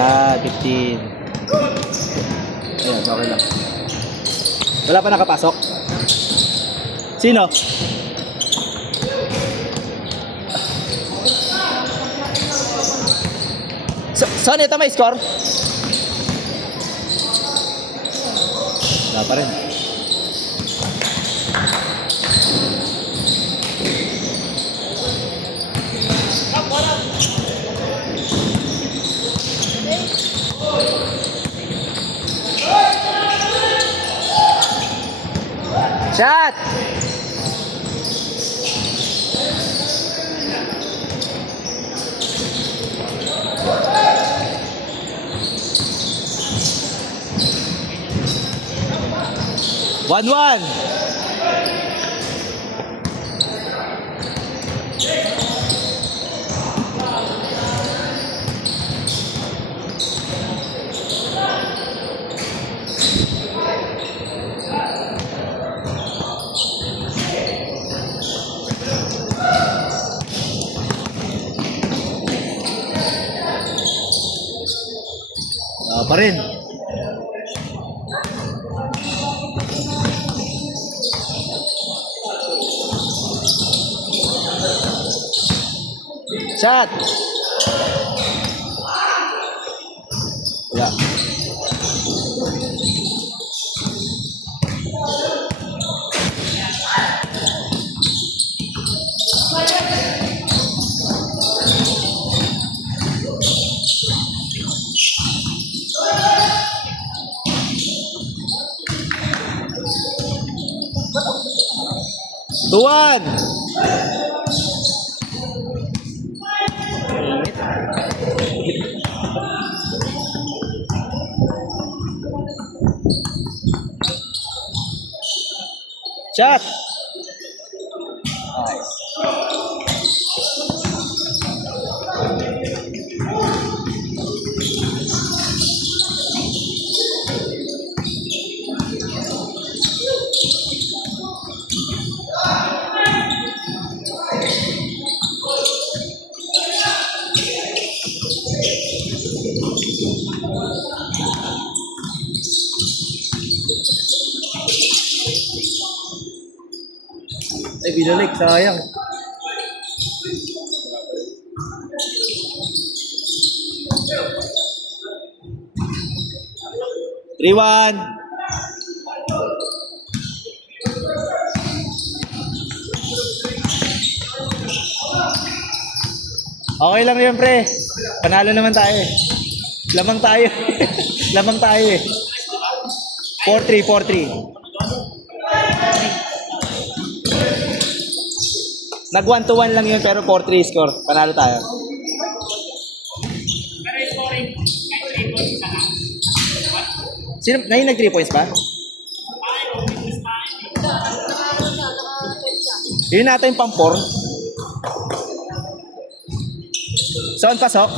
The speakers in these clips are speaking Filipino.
Yan, 15. Ayan, okay lang. Wala pa nakapasok? Sino? Saan ito may score? Wala pa rin. Shot! One. Pa rin. Shot. Wala. Tuwan. Shot. Nice. Ay, binalik, sayang. Three-one. Okay lang yun, pre. Panalo naman tayo eh. Lamang tayo. Lamang tayo eh. 4-3, 4-3. Nag 1-1 lang yun pero 4-3 score. Panalo tayo. Pero yung scoring, kahit 3 points na lang. Sino? Ngayon nag 3 points ba? Yun natin pang 4. Saan pasok?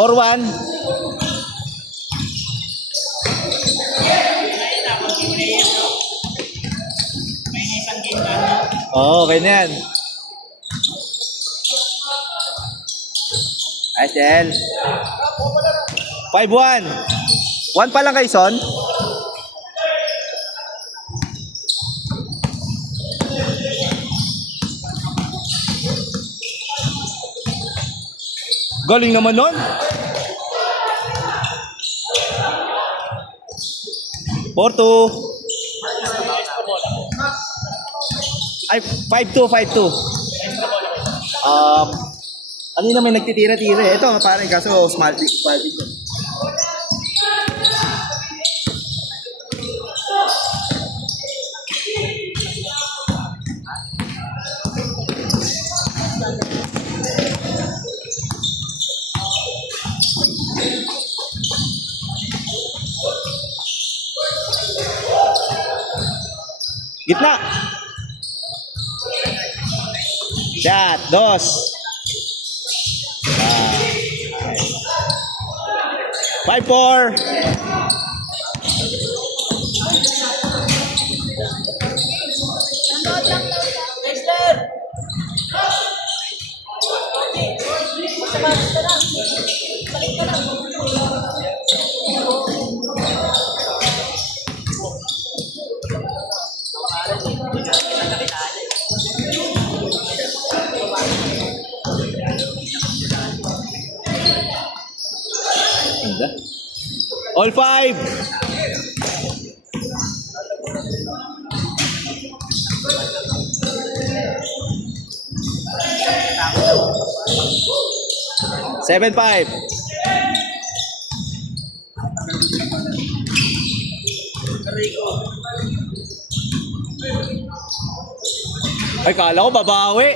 4-1. Oo, okay na yan. Ayos yan. 5-1. 1 pa lang kay Son. Galing naman nun. 4-2. Ay, 5-2, 5-2. Ano naman nagtitira-tira eh. Ito, pare, kaso small big. Gitna. Shot, 2. 5-4. Ganda. All five. Seven five. Ay, kala ko babawi.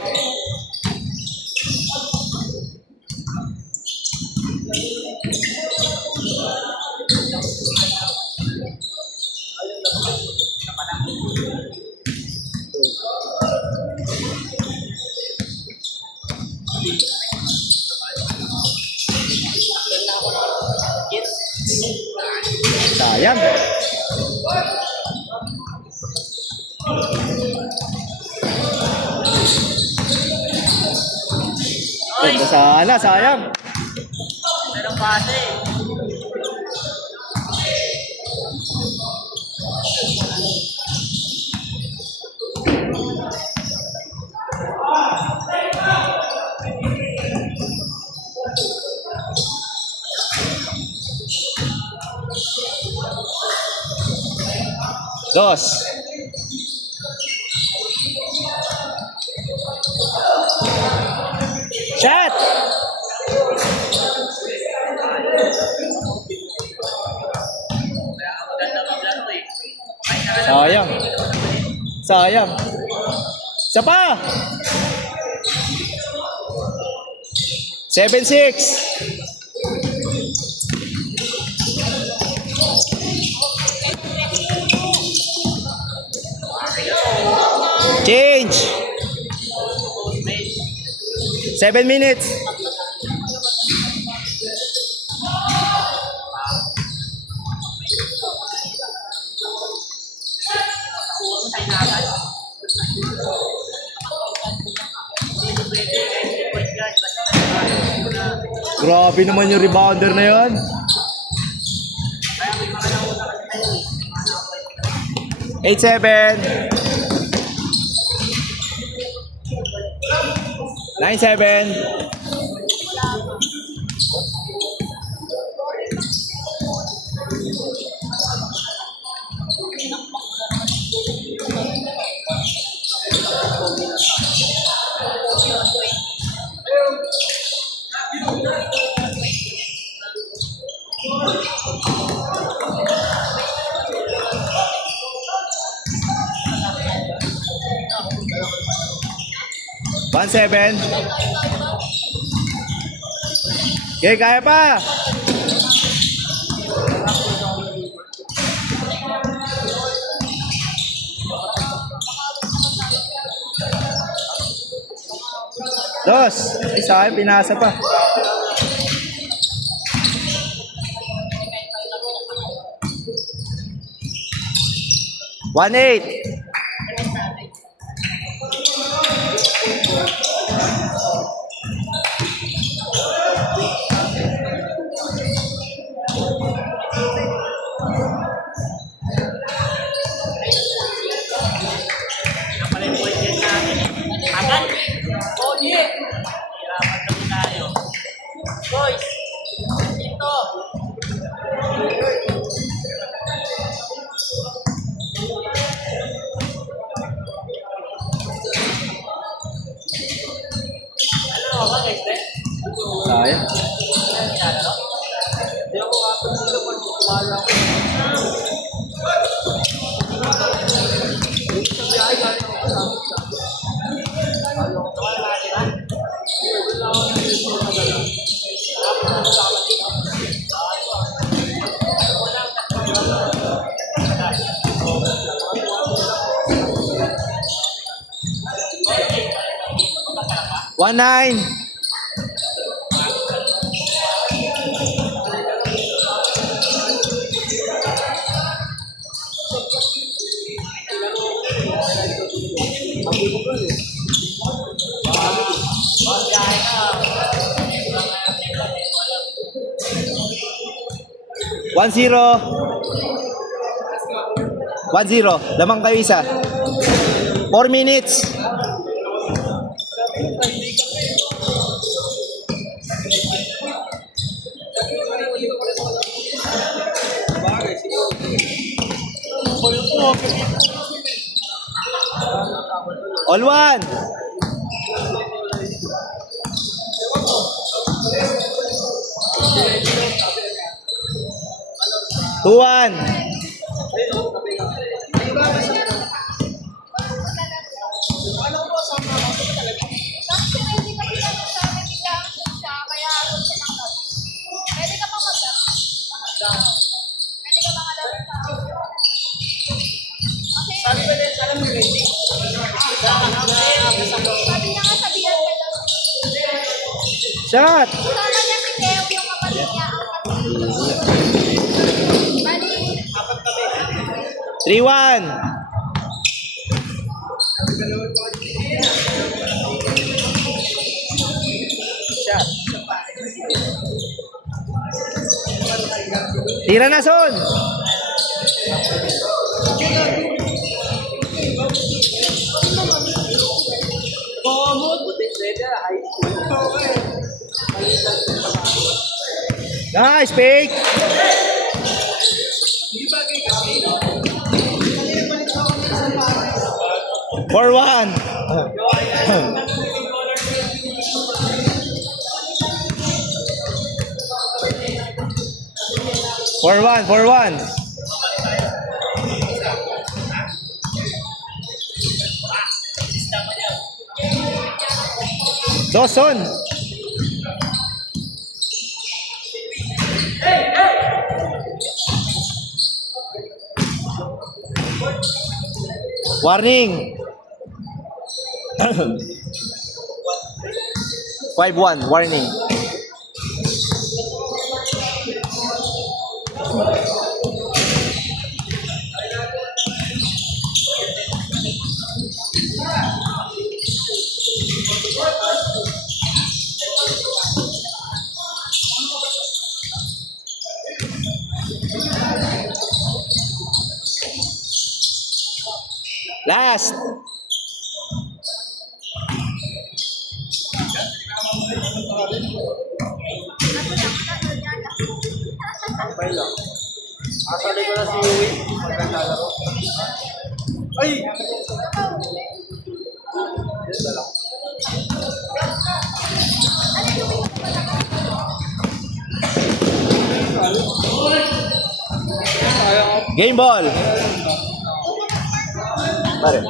Sayang. Ganda sana, sayang. Merong pase. Dos. Shot! Sayang. Sayang. Isa pa! 7-6. Change. 7 minutes. Grabe naman yung rebounder na yun. 8-7. 9-7. One seven. Okay, kaya pa. Dos. Isa akin, pinasa pa. One eight. Boys, dito. Sayang. One nine. 1-0. 1-0. Lamang kayo isa. 4 minutes. All one. Two one. Sabi niya nga sabihan ka daw. Shot. Kasama niya si Teo, yung kapatid niya, ang kapatid. Bali, 3-1. Tira na, Son. Nice, fake. For one. 4-1, 4-1. Dawson. Warning. 5-1, warning. Last. Asali ko na si Uwi. Magkakalaro. Ay! Game ball. Pare.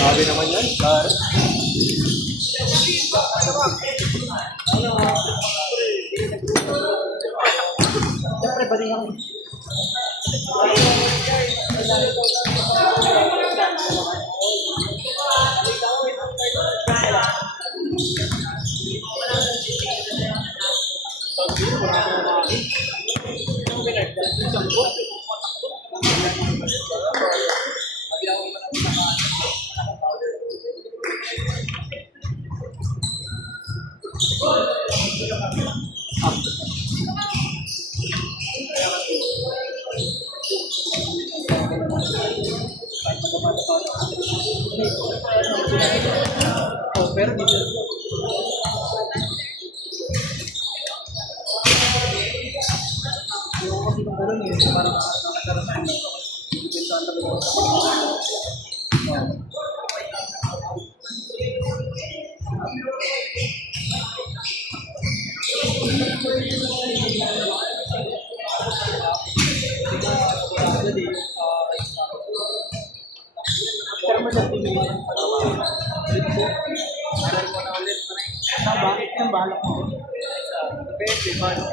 Sabi naman yan, pare. Siyempre, pati nga. Bakit yung balak mo? Depende, paano?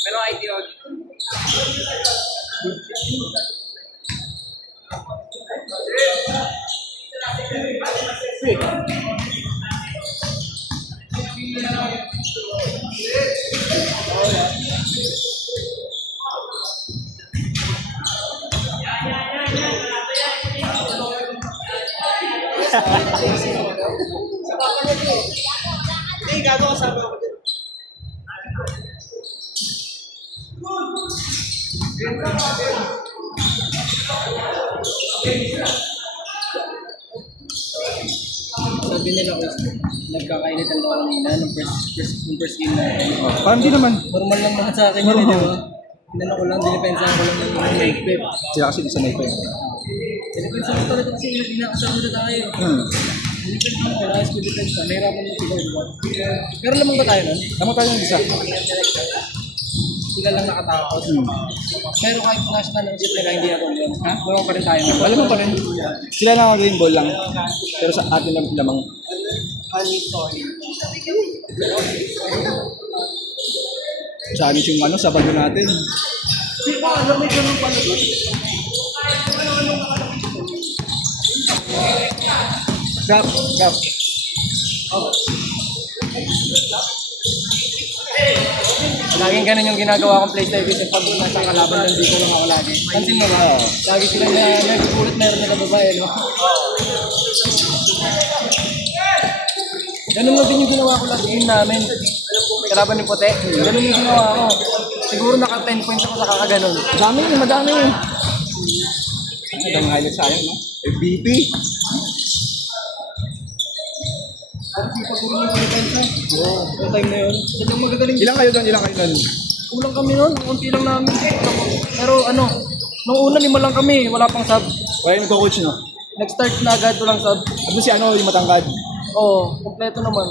Pero ID on. Hindi, gago ka sabi ako din. Sabi nila ko, nagkakainitan daw kanina nung first game natin. Parang di naman. Normal lang naman sa akin yun, eh, di ba? Inano ko lang, dinipensahan ko lang ng make-pep. Sila kasi di sanay pa yun. Dinipensahan ko talaga kasi inakasama na tayo. Dinipensahan ko, ayos ko depensa. Nahirapan mo sila, di ba? Pero lamang ba tayo nun? Tama tayo ng isa. Sila lang nakatakot. Pero kahit national ng jeep nila, hindi ako yun. Ha? Lamang pa rin tayo. Alam mo pa rin. Sila na game ball lang. Pero sa atin lang lamang. Sa amin yung ano, sa bago natin. Gap, gap. Laging ganun yung ginagawa kong PlayStation pag nasa kalaban lang dito lang ako lagi. Pansin mo ba? Lagi sila na nagpulit meron nila babae, no? Ganun mo din yung ginawa ko last game namin. Kalaban ni Puti. Ganun yung ginawa ko. Siguro naka 10 points ako sa kakaganon. Madami, madami. Ang highlight sayang, no? MVP. Pero sipag ko rin yung defense na. Oo. Yung time na yun. Sadyang magagaling. Ilang kayo doon? Ilang kayo doon? Kulang kami nun. Unti lang namin. Pero ano, nung una 5 lang kami. Wala pang sub. Kaya yung coach, no? Nag-start na agad. Walang sub. Ano si ano, yung matangkad? Oo. Kompleto naman.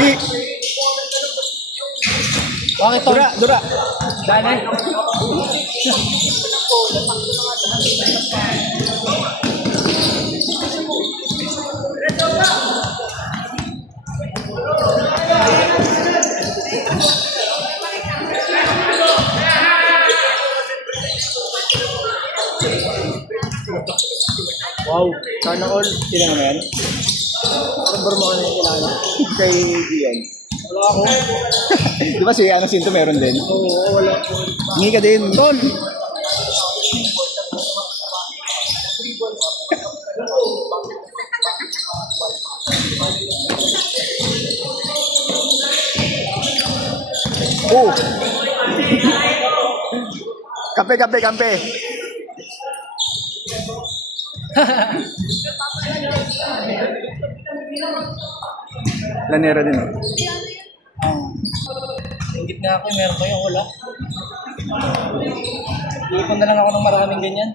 Di! Bakit to? Dura, dura! Dali. Wow! Sana all. Sila naman yan? Parang mo ano yung kailangan. Kay Gian. Wala ako. Di ba si ano Sinto meron din? Oo, wala ako. Hingi ka din. Tol! Oh! Kampe, kampe, kampe! Lanero din. Ingit nga ako, meron kayo, wala. Ipon na lang ako ng maraming ganyan.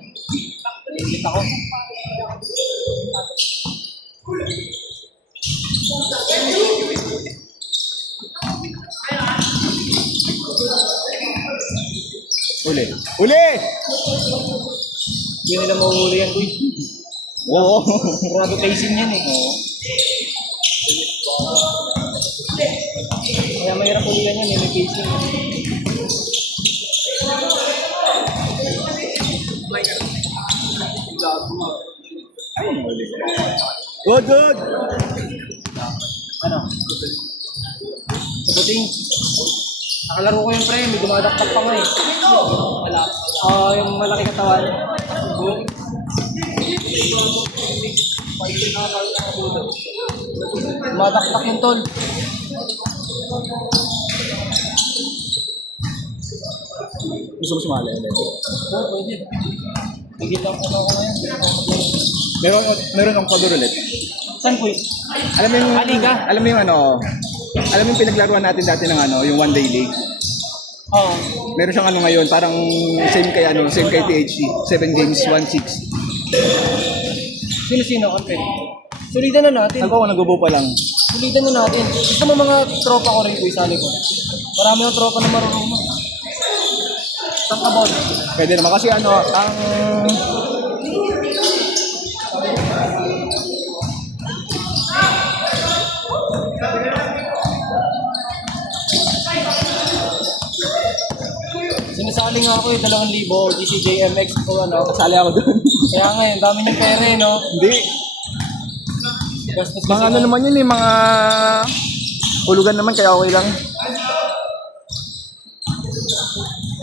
Ingit ako. Uli. Uli! Hindi nila mahuhuli yan, boy. Oo. Grabe pacing yan eh. Kaya mahirap ulihan yan, may pacing. Good, good! Ano? Sabuting. Nakalaro ko yung pre, may dumadaktak pa nga eh. Wala. Yung malaki katawan. Dumadaktak yung tol. Gusto mo sumali ulit? Oo, pwede. Bigil lang ako ngayon. Meron akong cover ulit. Saan po? Alam mo yung... Aliga? Alam mo yung ano... Alam mo yung pinaglaruan natin dati ng ano, yung one day league. Oo. Meron siyang ano ngayon, parang same kay THC. 7 games, 1-6. Sino-sino? Okay. Sulidan na natin. Ako nag-ubo pa lang. Sulidan na natin. Gusto mo mga tropa ko rin po, isali ko. Marami yung tropa na marunong. Talk about. Pwede naman kasi ano, ang... sasali nga ako 2,000 GCJMX o ano. Kasali ako doon. Kaya nga yun, dami niyong pera eh, no? Hindi. Gastos Mga ano naman yun eh, mga hulugan naman kaya okay lang.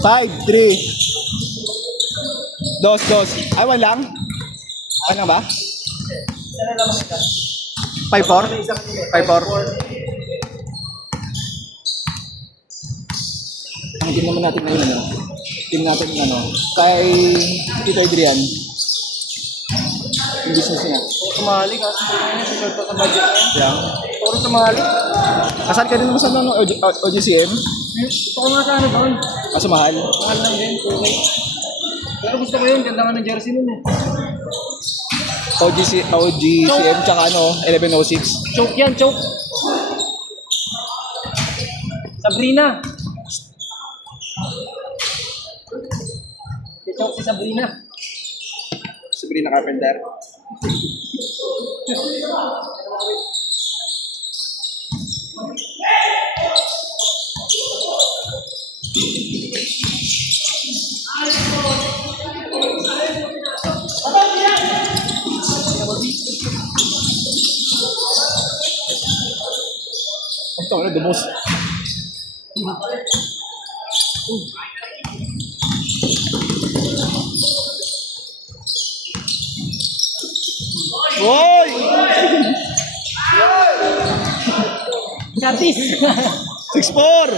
5, 3. Dos. Ay, 1 lang? Ano lang ba? 5-4? 5-4? Ang team naman natin ngayon, ano? Team natin, kay Tito Adrian. Yung business niya. Puro sumali ka, si short sa budget na yun. Yeah. Puro sumali. Kasal ka din naman sa OGCM? Gusto ko nga sana doon. Kaso mahal. Mahal lang din, okay. Pero gusto ko yun, ganda nga ng jersey nun eh. OGCM tsaka 1106. Choke yan, choke. Sabrina. Choke si Sabrina. Sabrina Carpenter. Ito, dumos. Hoy! Katis. 6-4!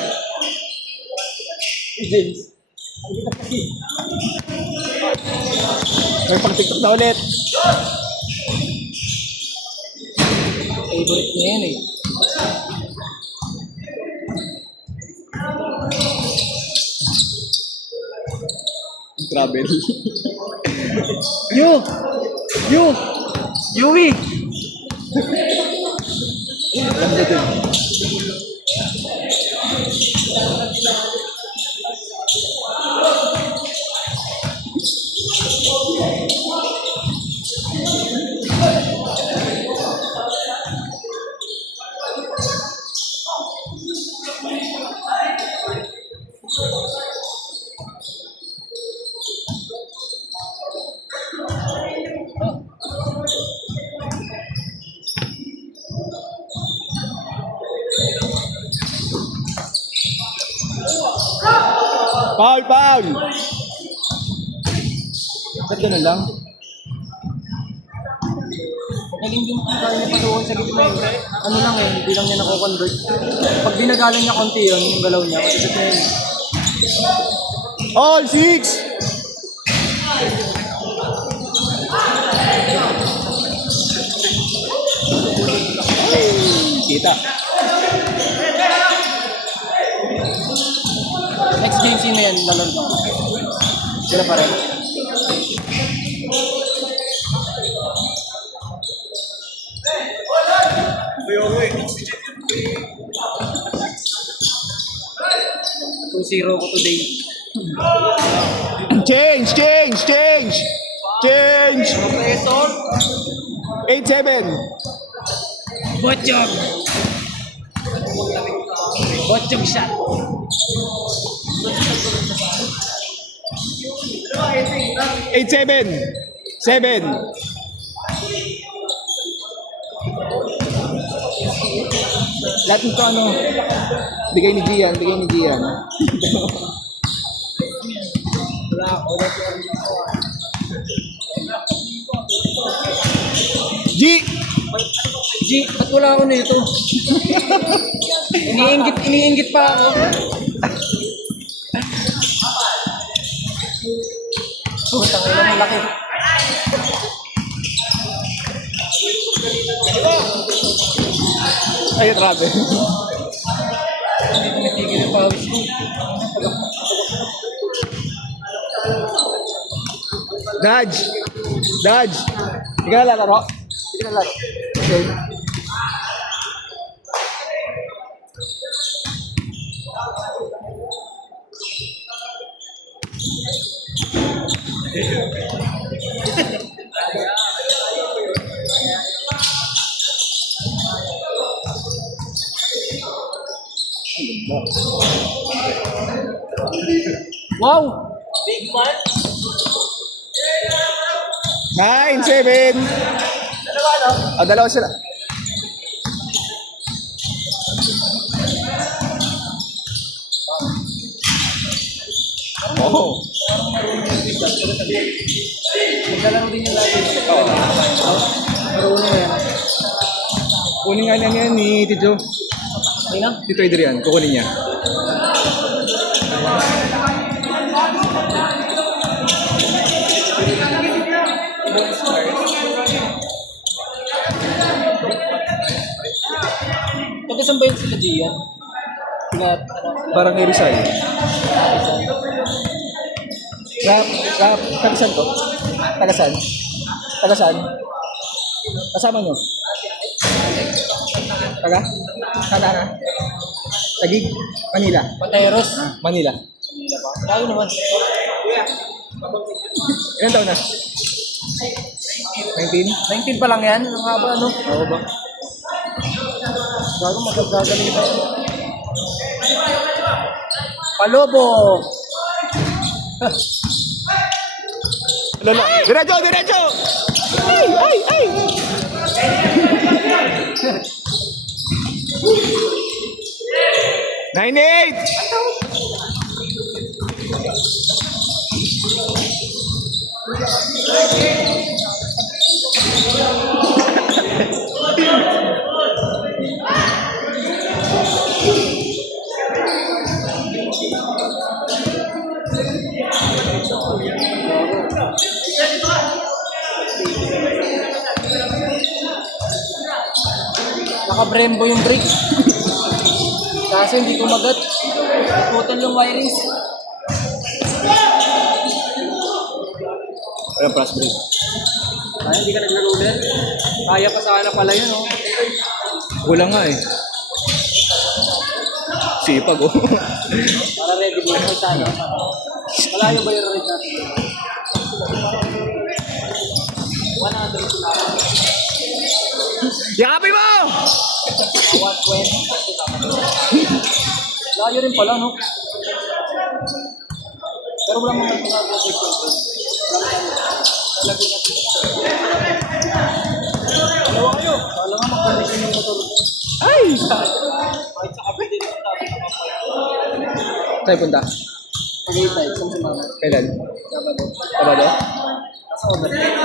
James. May pang TikTok na ulit. Favorite niya yan eh. Travel. Yui. Ganda din. Foul! Ba't ganun lang? Galing din kaya niya patuloy sa gitna yun. Ano lang eh, hindi lang niya nako-convert. Pag binagalan niya konti yun, yung galaw niya, isip niya yun. All 6! Kita. Next game, sino yan? Lalaro. Sila pa rin. Two-zero ko today. Change! 8-7. Botchog! Botchog shot. 8-7. 7. Lahat nito bigay ni Gian. G, ba't wala ako nito? Iniinggit pa ako. Tangin na malaki. Ay, grabe. Hindi tumitigil yung pawis ko. Dodge. Hindi ka na lalaro? Okay. Wow! 9-7. Dalawa sila. Oh. Maglalaro din yung lagi. Oo. Marunong na yan. Kunin nga niya ni Tito. Okay na? Tito Adrian, kukunin niya. Taga saan ba yun sila Gian? Sila, Parang kay Rizal. Tagasan to? Tagasan? Tagasan? Kasama nyo? Taga? Taga na? Tagig? Manila? Pateros. Manila. Tayo naman. Ilan taon na? 19? 19 pa lang yan. Ang haba ano? Oo ba? Gago magagagaling pa. Palobo! Lolo, diretso, diretso! Ay, ay, ay! Nine eight! Naka-brembo yung brake. Kaso hindi kumagat. Putan yung wirings. Walang plus break. Ay, hindi ka naglaruler. Kaya pa sana pala yun, oh. Kulang nga eh. Sipag oh. Para ready mo yung sana. Malayo ba yung ride natin? 100 na. Yakapin mo! 120. Layo rin pala, no? Pero wala mga ginagawa sa ito. Dalawa kayo. Kala nga mag-connection yung motor. Ay! Kahit sa kapit din ang tabi na Saan punta? Tagaytay, saan sa mga? Kailan? Sabado? Nasa overnight.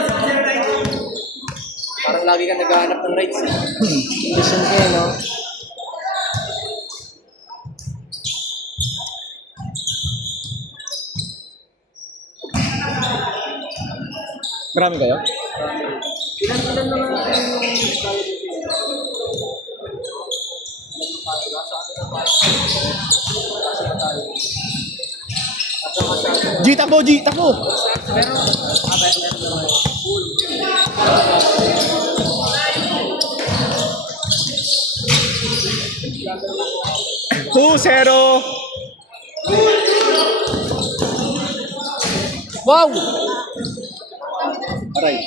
Parang lagi ka naghahanap ng rides. Condition ka, no? Marami kayo? Ilan naman natin yung kaya dito? G, takbo! G, takbo! Two, zero. Wow! Aray.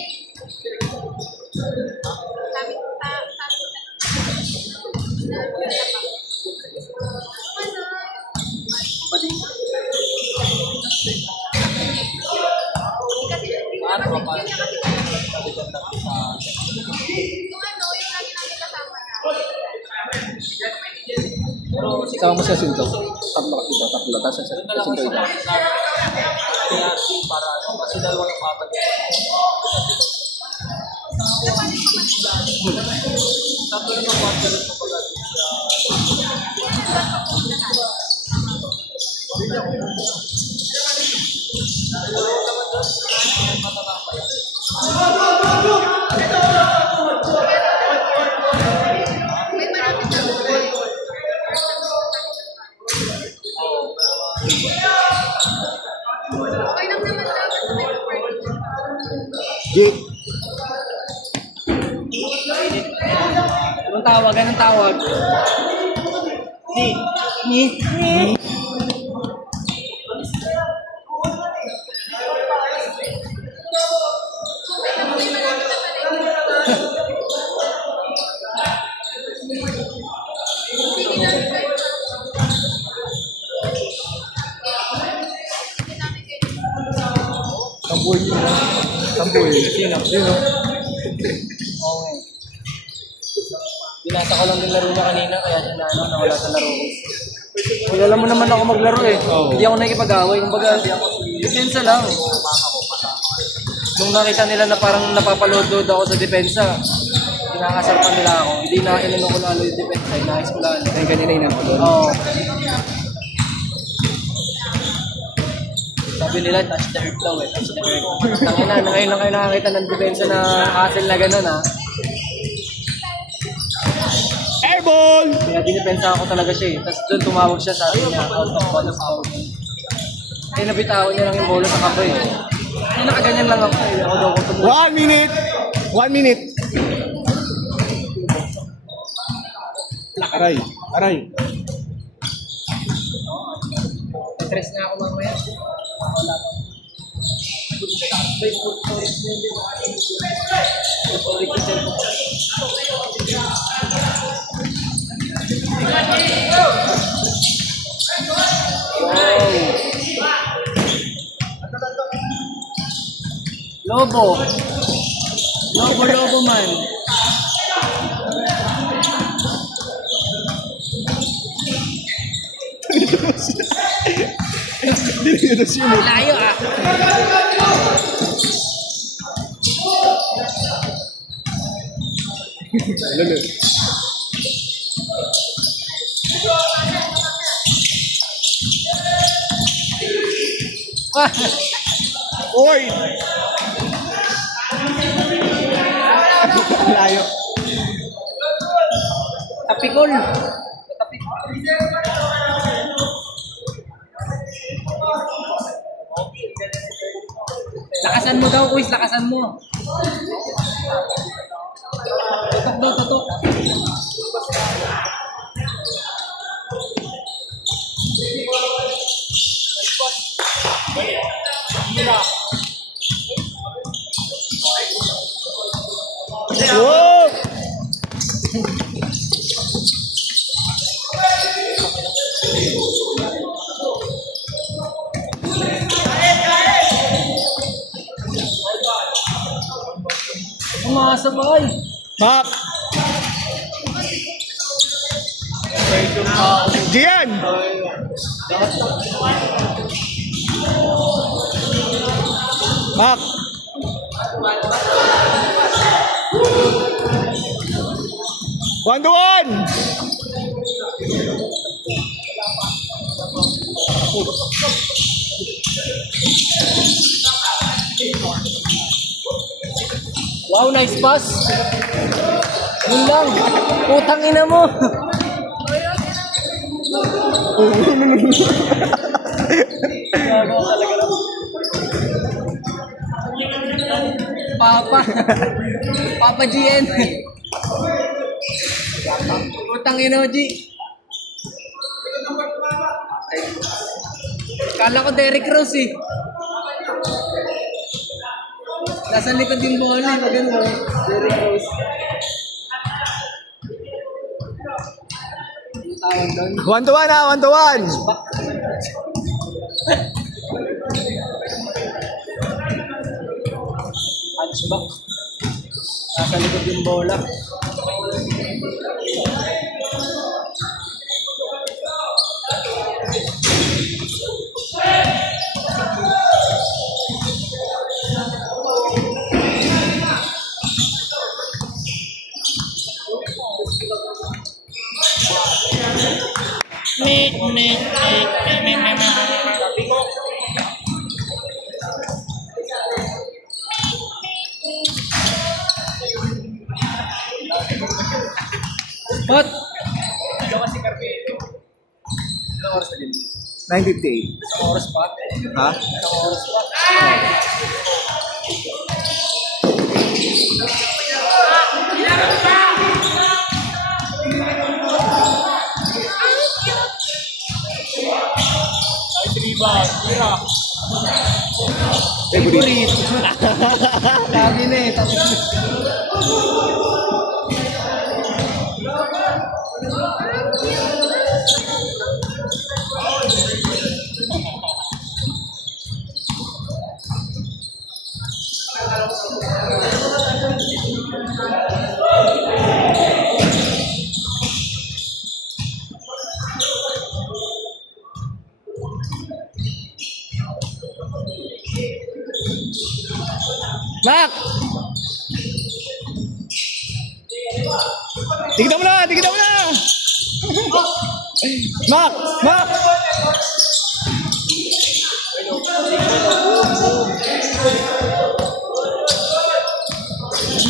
Sabi ko sa kasi yung ano, yung lagi namin kasama na. Sama mo sa Sinto. Tatlo kasi ito, tatlo. Tapos sa Sinto ito. Kaya para kasi dalawang kapatid. Tapos na kapatid ko pala. Okay lang naman daw sa may G. Anong tawag? Anong tawag? Ni. Rumble. Sino? Yun, no? Oo. Binasa ko lang din laro niya kanina, kaya siya na ano, nawala sa laro ko. Kilala mo naman ako maglaro eh. Oo. Hindi ako nakikipag-away, kumbaga, depensa lang. Nung nakita nila na parang napapaload-load ako sa depensa, kinakasarpan nila ako. Hindi na inano ko lalo yung depensa, inayos ko lalo. Ay, kanina yun. Oo. Sabi nila, touch the earth daw eh, touch the earth. Tangina, ngayon lang kayo nakakita ng depensa na hassle na gano'n ha. Airball! Kaya dinipensa ako talaga siya eh. Tapos doon tumawag siya, sabi niya, out of bonus out. Eh, nabitawan niya lang yung bolo sa kapoy. Yung nakaganyan lang ako eh. Ako daw ko tumulong. 1 minute! 1 minute! Aray, aray. Stress na ako mamaya. Wala pa. Lobo. Lobo man. Dinidos yun eh. Layo ah. Lalo. Oy! Layo. Tapikol. Lakasan mo daw, Kuis. Lakasan mo. Tutok daw, tutok. Whoa! Umasabay. Map! Gian! Mak! 1-1! Wow, nice pass. Yun lang. Putang ina mo. Papa. Papa GN. Putang ina mo, G. Kala ko Derrick Rose eh. Nasa likod yung bola, magano mo. Derrick Rose. Ang tawag doon. 1-1 ah, 1-1! Hunchback. Nasa likod yung bola. What? Ilang oras na din? 9:58. Isang oras pa? Ha? Isang oras pa? Favorite. Sabi na eh. Tapos Mac! Tignan mo na! Tignan mo na! Mac! Mac!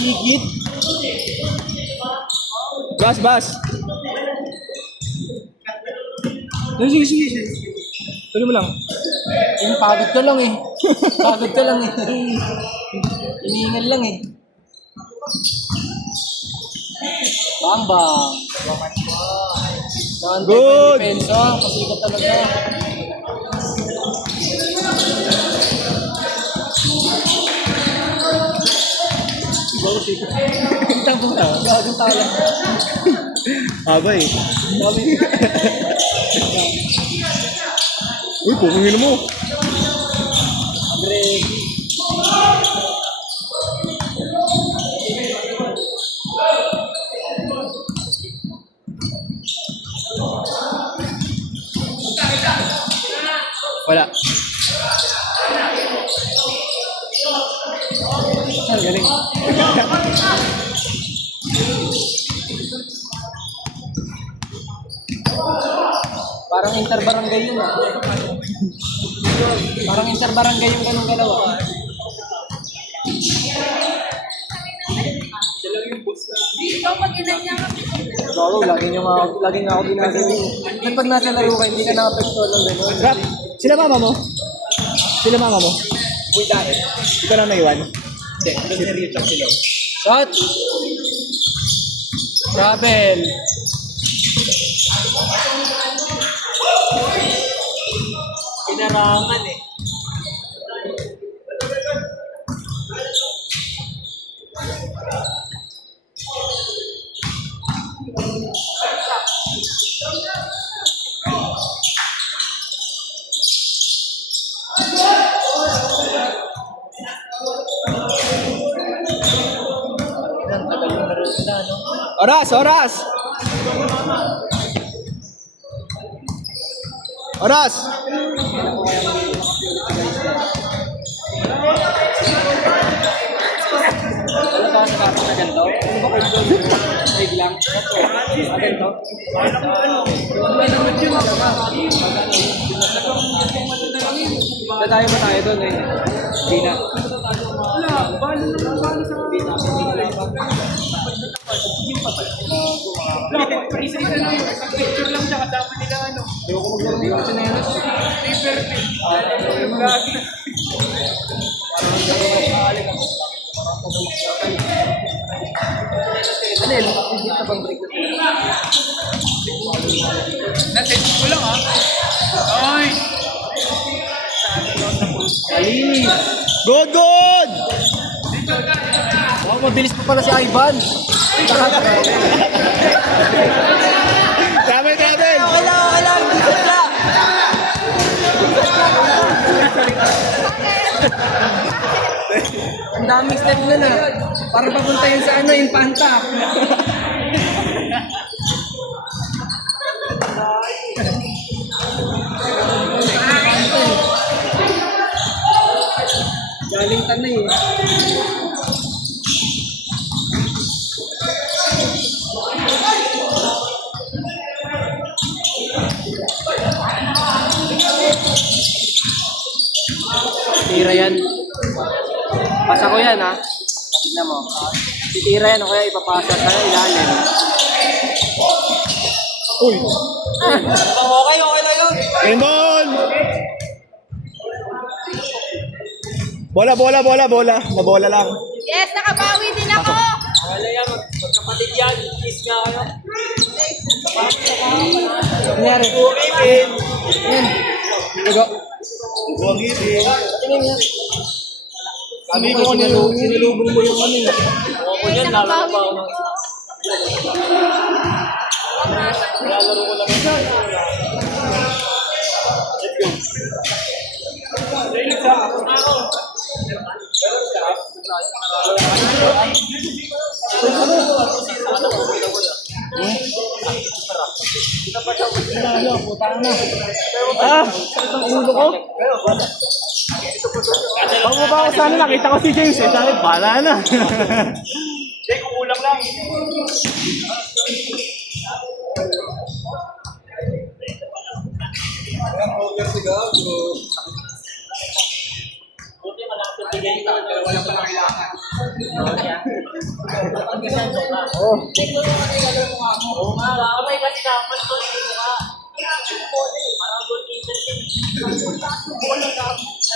Higit. Bas. Sige. Tuloy mo lang. Yung pagod ka lang eh. Pagod ka lang eh. Iniingal lang eh. Bang. Good. Depensa, pasikat talaga. Tabong na. Gagong tala. Abay. Dami. Uy, pumingin mo. Andre. Wala. Galing. Parang interbarangay yun ah. Parang interbarangay yung ganung galaw ah. Dito, pag inanya ka. Gago, lagi nga ako ginagawa. At pag nasa laro ka, hindi ka nakapektual ng gano'n. Rap, sila mama mo? Uy, dati. Ikaw lang naiwan? Hindi, kasi Richard sila. Shot! Travel! Pinarangan eh. Oras! Ano ba sa kapo na ganito? Ano ba kayo doon? Big lang? Ito. Ganito? Dadayo ba tayo doon eh? Hindi na. Hindi ko sinelas. Ano yun? Hindi na bang break na sila? Natin ko lang ah. Ay! Ali! Good! Wow, mabilis pa pala si Ivan! Travel! Okay lang! Bisot na! Ang daming step na na. Parang papunta yun sa ano, Infanta. Galing tanay eh. Tira yan. Pasa ko yan ha. Tignan mo. Titira yan o kaya ipapasa sa ilalim. Uy! Okay lang yun. Handball! Bola. Nabola lang. Yes, nakabawi din ako. Wala yan. Magkapatid yan. Kiss nga kayo. Nangyari? Ulitin. Yan. Ligo. Huwag itin. Tingin yan. Sabi ko, sinulubong mo yung ano. Ako yan. Lalaro pa ako ng isa. Lalaro ko lang isa. Let's go. Ah! Ang ulo ko. Pababa ko sana, nakita ko si James eh. Sabi, bahala na. Hindi, kung ulang lang.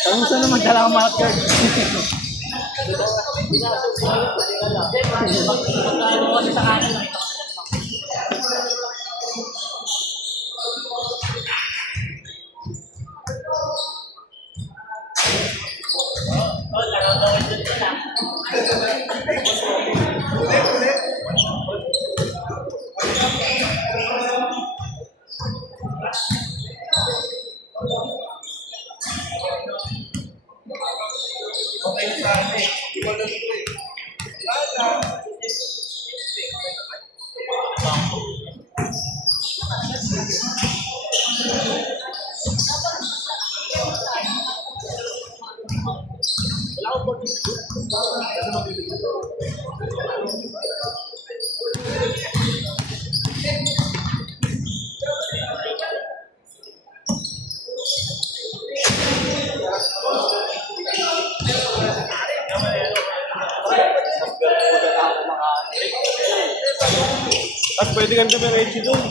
Tanong saan naman dala ang mga card? At pwede kang dumiretso doon.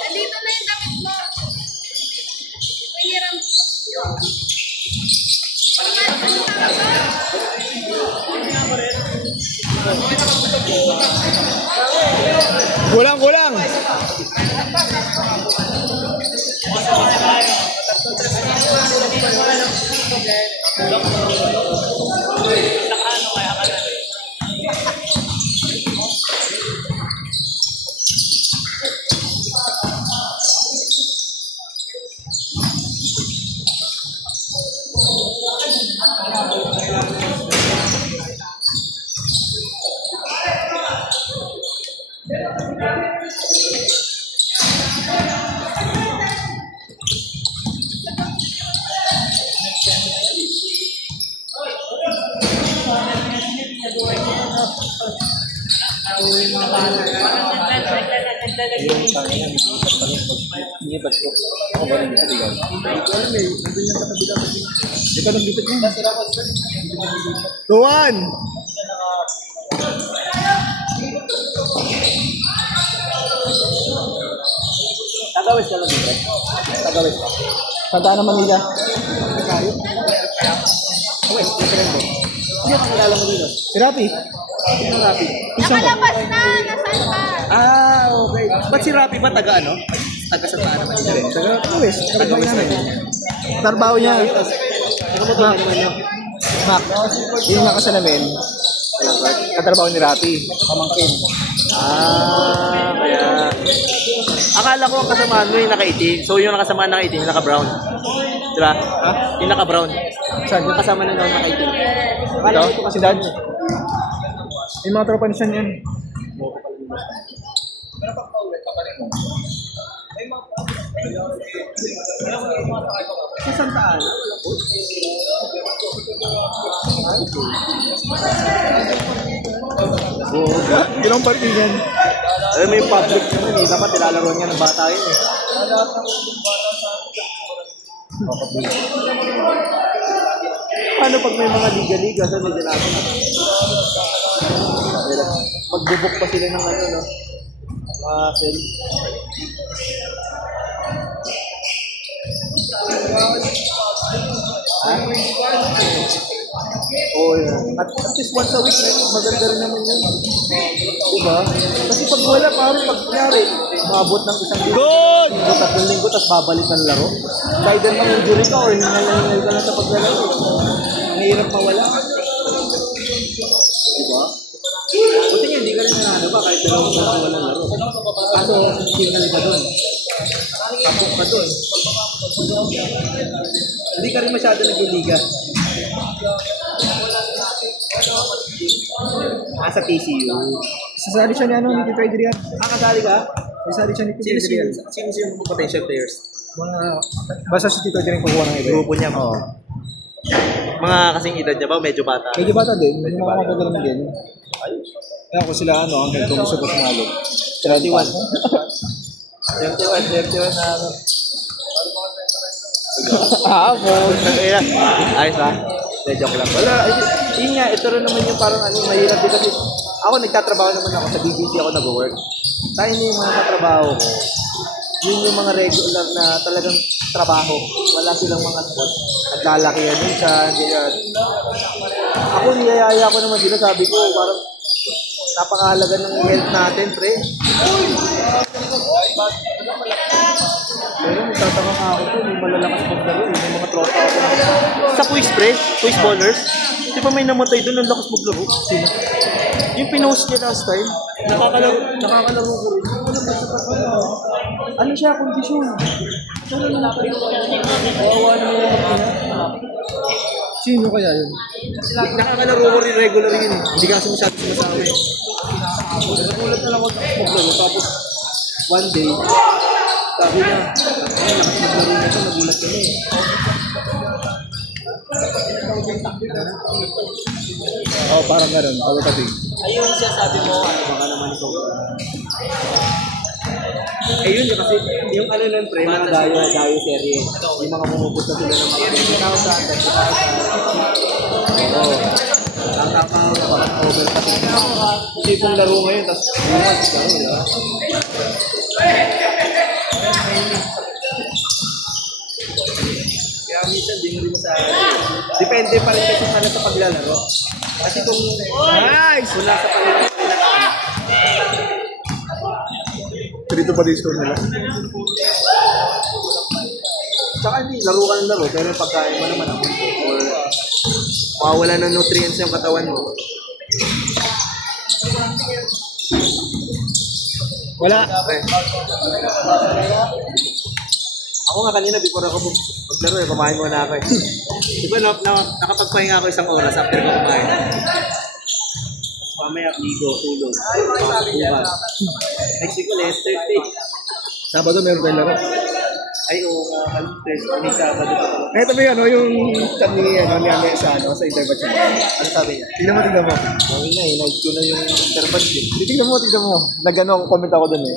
Nandito na yung damit mo. Piniram. Kulang, kulang. Tuwan! Tagawis ka lang dito. Tagawis ka. Santa Ana, Manila. Hindi ako kilala mo dito. Si Rapi. Sino Rapi? Nakalabas na. Nasaan ba? Ah, okay. Ba't si Rapi ba taga ano? Taga Santa Ana Manila rin. Tagawis. Tagawis na rin. Tarbaho niya. Mac. Mac. Yung nakasalamin. Katrabaho ni Rapi. Pamangkin. Ah, kaya... Akala ko ang kasamaan mo yung nakaitim. So yung nakasamaan nakaitim, yung naka-brown. Diba? Ha? Yung naka-brown. Saan? Yung kasama na naman nakaitim. Ito? Si Dad. Yung mga tropa ni San yan. Sa Santa Ana? Ilang partigan? Alam mo yung public naman eh. Dapat ilalaro niya ng bata yun eh. Paano pag may mga liga-liga sa medyo natin? Magbubuk pa sila ng ano, no? Sel. Oo, yun. At least once a week, maganda rin naman yun. Diba? Kasi pag wala, parang pag kunyari, maabot ng isang linggo, Good! tatlong linggo, tapos babalik ng laro. Kahit na injury ka or hingal ka lang sa paglalaro. Ang hirap mawala. Diba? Buti nga, hindi ka rin nanalo pa kahit dalawang ka lang walang laro. Kaso, hingal ka dun. Tapos ka doon. Hindi ka rin masyado nagliliga. Sa TCU. Sasali siya ni ano, ni Tito Adrian. Kasali ka? Sasali siya ni Tito Adrian. Sino yung potential players? Basta si Tito Adrian kukuha ng iba. Grupo niya. Oo. Mga kasing edad niya ba? Medyo bata. Medyo bata din. Medyo mga magagaling din. Kaya ko sila ano, hanggang kung gusto ko sumalo. 31. 31 na ano. Ayos ba? De, joke lang. Wala, yun nga, ito rin naman yung parang ano, mahirap din kasi ako nagtatrabaho naman ako sa BBC ako nag-work. Tayo yung mga katrabaho ko, yun yung mga regular na talagang trabaho. Wala silang mga sport. Naglalaki yan yun siya, ganyan. Ako niyayaya ko naman sila, sabi ko, parang napakahalaga ng health natin, pre. Pero magtataka nga ako po, may malalakas maglaro, may mga tropa ako. Sa quiz, pre, quiz bowlers, di ba may namatay doon, ang lakas maglaro? Sino? Yung pinost niya last time, nakakalaro ko rin. Ano siya, kondisyon? Kawawa naman yung makina. Sino kaya yun? Nakakalaro ko rin regular yun eh. Hindi kasi masyado sumasama eh. Nagulat na lang ako sa maglaro. Tapos, one day, sabi niya, ay, lakas maglaro na ito, nagulat kami eh. Oo, parang gano'n. Pagkatabi. Ayun siya sabi mo, ano baka naman ikaw. Ayun yun kasi, yung ano nun pre, mga dayo serye. Yung mga pumupunta sila ng mga 20,000, 30,000. Oo. Tatapang over kasi. Kasi itong laro ngayon, tapos bukas, laro, di ba? Kaya minsan, di mo rin masabi. Depende pa rin kasi sana sa paglalaro. Kasi kung Nice! kung nasa palitan Dito pa disco nila. tsaka hindi, laro ka ng laro, pero pagkain mo naman ako or mawawala ng nutrients yung katawan mo. Wala. Okay. Ako nga kanina, before ako maglaro, kumain muna ako eh. Di ba, nakapagpahinga ako isang oras after ko kumain. Mamaya, ligo, tulog. Bukas. Next week ulit, Thursday. Sabado meron tayong laro. Ay, oo nga, Thursday, may Sabado pa pala. Ito ba yung ano, yung chat ni Ame sa interbat siya. Ano sabi niya? Tignan mo, tignan mo. Okay na, hinaid ko na yung interbat eh. Tignan mo, tignan mo. Nag-ano, comment ako dun eh.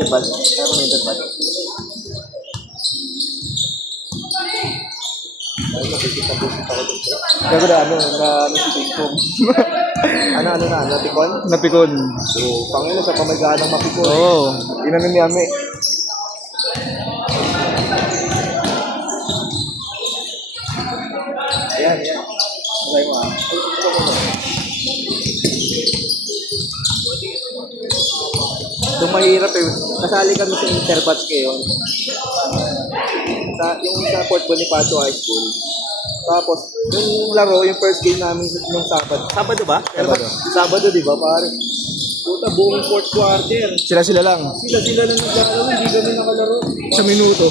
Interbat? Ano yung interbat? Ay, nakikita-busit ako dun. Gago na ano si Facebook. Ano na, napikon? Napikon. So, pangino sa pamagaan ng mapikon. Oo. Inamin ni Ame. Ayan, ayan. Malay mo ah. Doon mahirap eh. Kasali kami sa interbatch ngayon. Yung sa Fort Bonifacio High School. Tapos, yung laro, yung first game namin nung Sabado. Sabado ba? Sabado. Sabado, di ba? Pare. Puta, buong fourth quarter. Sila lang. Sila na naglalaro, hindi kami nakalaro. Sa minuto.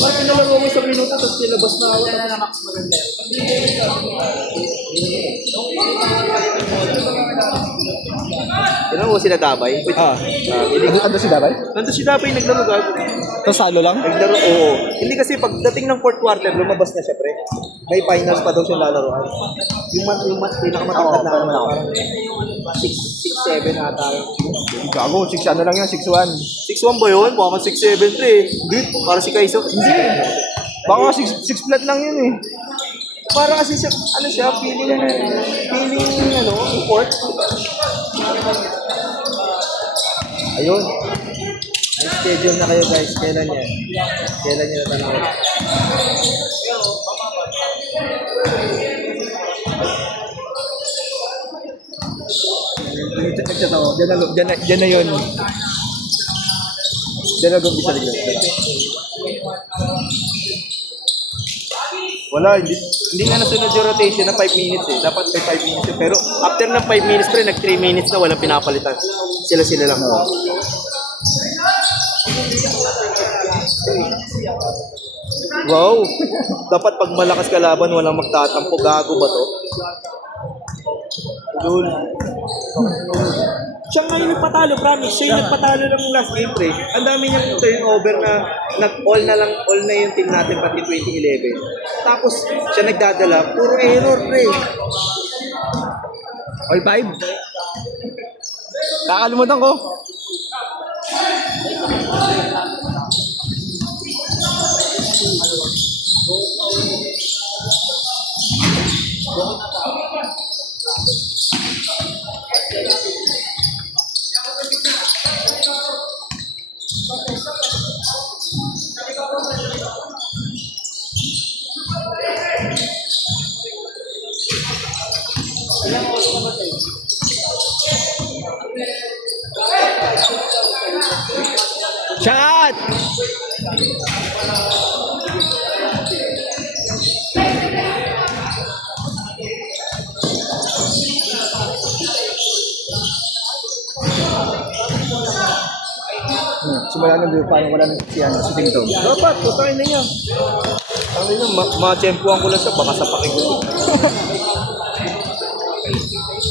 Bakit nalaro ko sa minuto, tapos nilabas na ako. Sila na max maganda. Ano ko sila Dabay? Ano si Dabay? Nandun si Dabay naglaro gago. Tapos salo lang? Naglaro, oo. Hindi kasi pagdating ng fourth quarter, lumabas na siya, pre. May finals pa daw siya lalaroan. Yung pinakamatangkad na naman ako. 6-7 ata yun. Gago, 6 ano lang yan, 6-1. 6-1 ba yun? Baka 6-7 pre. Dude, para si Kaiso. Hindi. Baka 6 flat lang yun eh. Para kasi siya, ano siya, feeling, support. Ayun. May schedule na kayo guys. Kailan yan? Kailan nyo natanawin? Nag-chat ako. Diyan na yun. Diyan na gumpisa rin yun. Wala, hindi nga nasunod yung rotation na 5 minutes eh. Dapat may 5 minutes yun. Pero after ng 5 minutes pre, nag 3 minutes na walang pinapalitan. Sila lang. eh. Wow! Dapat pag malakas kalaban, walang magtatampo. Gago ba to? Idol. Siya nga yung nagpatalo, promise. Siya yung nagpatalo ng last game, pre. Ang dami niyang turnover na nag-all na yung team natin pati 2011. Tapos, siya nagdadala, puro error, pre. All 5. Nakakalimutan ko. Shot! Simula na doon, paano wala nang si Dingdong. Dapat, tutay na niya. Sabi niya, ma-champuan ko lang siya, baka sa pakigulo.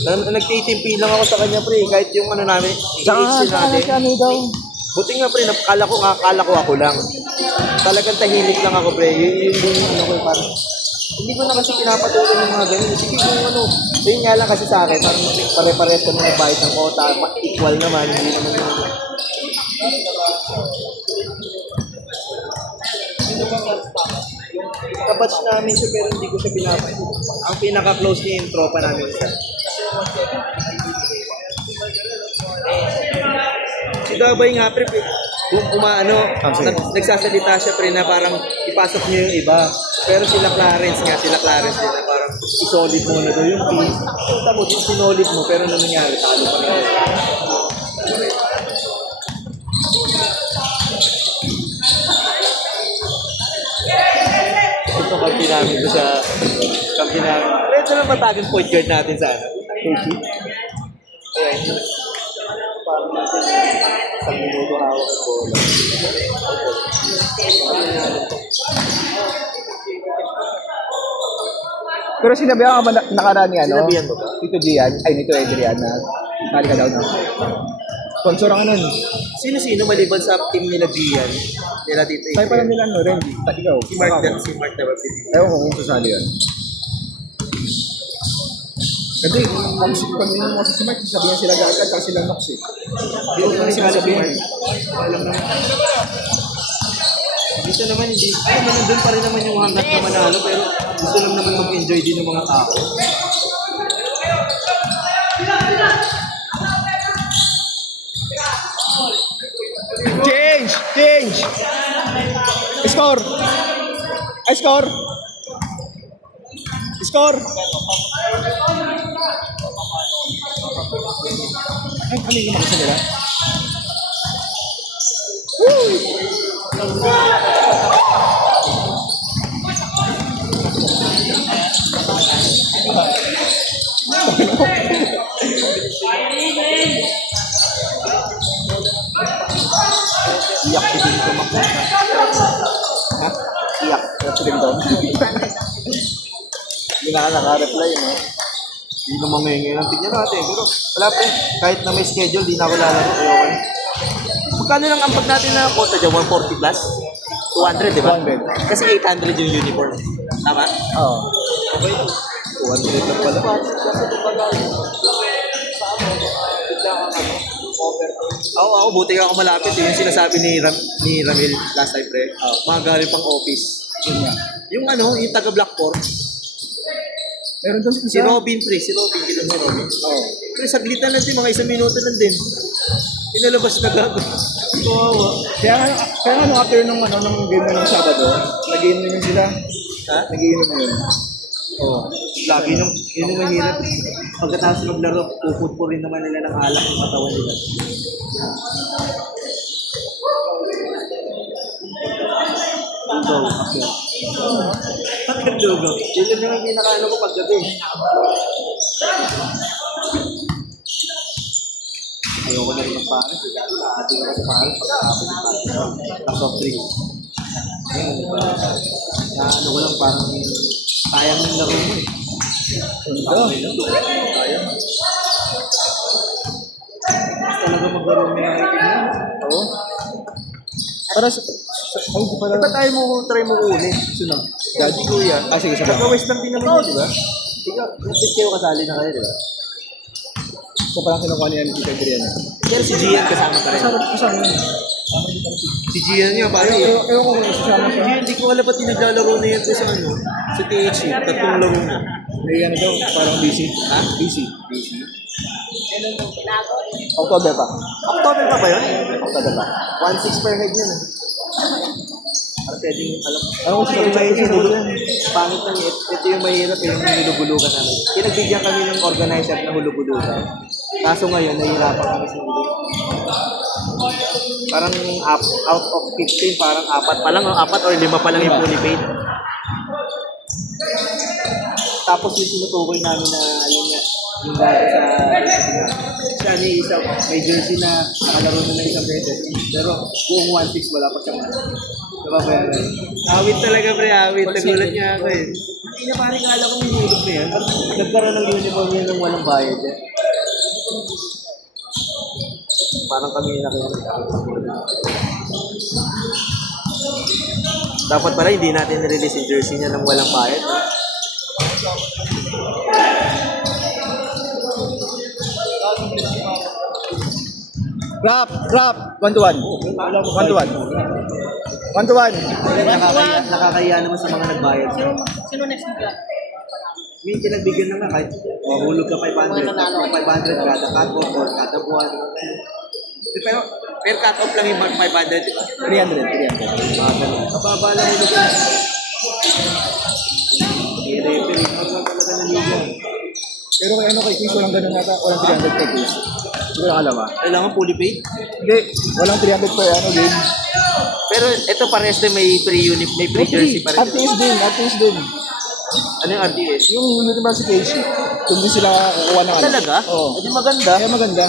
Nagtitimpi lang ako sa kanya, pre. Kahit yung ano namin, i-exit natin. daw. Buti nga, pre, akala ko ako lang. Talagang tahimik lang ako, pre. Yung ano ko, parang, hindi ko na kasi pinapatuloy ng mga ganun. Sige, yung ano, yun nga lang kasi sa akin, parang pare-pares kami nagbayad ng kota, equal naman, hindi naman yung kabatch namin siya pero hindi ko siya pinapay. Ang pinaka-close niya yung tropa namin siya. Si Dabay nga pre, nagsasalita siya pre na parang ipasok niyo yung iba. Pero sila Clarence din na parang isolid mo na daw yung team. Punta mo din sinolid mo pero ano nangyari? Talo pa rin. Ito kampi namin ko sa kampi namin. Ito lang matagang point guard natin sa ano. Ayan. Parang natin isang minuto hawak ng bola. Pero sinabihan ka ba nakaraan ni ano? Sinabihan mo ba? Tito Gian, ay nito Adrian na sali ka daw na. Sponsor ang nun. Sino-sino maliban sa team nila Gian? Nila dito. Tayo pa lang nila ano, Randy. Pati ikaw. Si Mark na ba? Ewan ko kung sasali yan. Kasi pag minum mo si Mark, sabihan sila gagad, kasi sila Nox eh. Hindi ko naman sinasabihan. Alam naman. Dito naman hindi. Ay, nandun pa rin naman yung hanggat na manalo pero gusto lang naman mag-enjoy din ng mga tao. Change! Score! Score! Ay, kami yung makasa nila. Iyak si Dito Makuta. Ha? Iyak. Kaya din doon. Hindi na naka-reply mo. Hindi naman ngayon. Tignan natin. Pero wala pa kahit na may schedule, di na ako lalaro. Okay. Magkano lang ang pag natin na quota dyan? 140 plus? 200, di ba? 200. Kasi 800 yung uniform. Tama? Oo. Okay. 200 lang pala. Oo, buti ka ako malapit. Yung sinasabi ni Ramil last time, pre. Mga galing pang office. Yun nga. Yung ano, yung taga Blackport. Meron doon Si Robin, pre. Si Robin. Oo. Pre, saglit na lang din. Mga 1 minuto lang din. Inalabas na gago. Kawawa. Kaya nga nung after nung game na ng Sabado, nag-iinom yun sila. Ha? Nag-iinom yun. Oo. Lagi nung, yun yung mahirap. Pagkatapos maglaro, puput rin naman nila ng alak yung katawan nila. Dugo. Bakit dugo? Yun lang yung pinakaano ko paggabi. Ayoko na rin ng parang. Ating ako sa parang pagkakapit ng parang. Ang soft drinks. Ngayon, na ano ko lang, parang sayang yung laro mo eh. Sayang. Talaga maglaro mo yung item mo. Oo. Para sa... Ay, di pala. Ba't tayo mo try mo uli? Sino? Daddy Kuya. Ah, sige, sige. Nagka-waste lang din naman yun, di ba? Sige, natin kayo kasali na kayo, di ba? Ito parang kinukuha niya ni Tita Adrian. Pero si Gian kasama ka rin. Kasama yun. Si Gian niya, pare. Ewan ko kung sasama Si siya. Gian, di ko alam ba't naglalaro na yan sa ano? Sa THC, tatlong laro na. May ano daw, parang busy. Ha? Busy. Busy? October pa. October pa ba yun? October pa. 1.6 per head yun. Para pwedeng alam. Ano kung Ito yung sa mahirap. dulo yan? Pangit lang eh. Ito yung mahirap yung hulubulugan namin. Pinagbigyan kami ng organizer na hulubulugan. Kaso ngayon, nahihirapan kami sa huli. Parang out of 15, parang 4 pa lang, 4 or 5 pa lang yung fully paid. Tapos yung tinutukoy namin na yun nga, yung dati sa siya ni isa, may jersey na nakalaro na ng isang beses. Pero buong 1.6 wala pa siyang diba ba yan? Awit talaga pre, awit. Nagulat niya ako eh. Hindi na parang alam ko minulog na yan. Nagkaroon ng uniform yan ng walang bayad eh. Parang kami na kaya. Dapat pala hindi natin nirelease yung jersey niya ng walang bayad. Drop! 1 to 1. 1 to 1. 1 to 1. Nakakaya naman sa mga nagbayad. Sino next mo yan? May pinagbigyan na nga kahit mahulog ka 500 kada cut-off or kada buwan. Pero per cut-off lang yung 500, di ba? 300. Kababa lang hulog ka. I-referee mo lang talaga ng liga. Pero kay ano kay Chris, walang ganun yata. Walang 300 kay Chris. Hindi ko lang alam ah. Kailangan fully paid. Hindi. Walang 300 per ano game. Pero ito pares din may pre-unit, may pre-jersey pa rin. RTS din. Ano yung RTS? Yung University KC. Doon din sila kukuha ng ano. Talaga? Oo. Hindi maganda. Kaya maganda.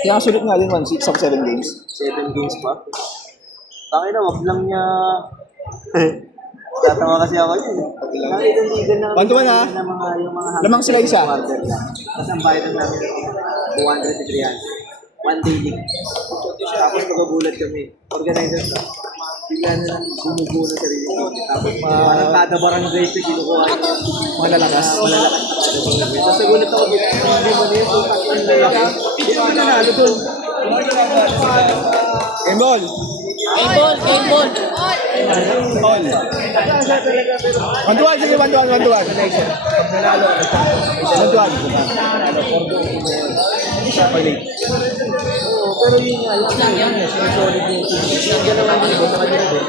Kaya sulit nga din 1-6 of 7 games. 7 games pa. Tangin na, wag lang niya. Tatawa kasi ako yun. Nakita liga na. 1 to 1 ha? Yung mga Lamang sila isa. Tapos ang bayad lang namin 200 to 300. One day league. Tapos magagulat kami. Organizer ka. Bigla na lang bumubuo ng sarili ko. Tapos parang kada barangay sa kinukuha niya. Malalakas. Malalakas na kada barangay. Tapos nagulat ako dito. Hindi mo na yun. Ang lalaki. Hindi mo nanalo doon. Game ball. Game ball! All. 1 to 1. Sige, 1 to 1. 1 to 1. 1 to 1. Hindi siya pag late. Oo, pero yun nga, yung solid yung team. Yung ganawa nila sa kanila din.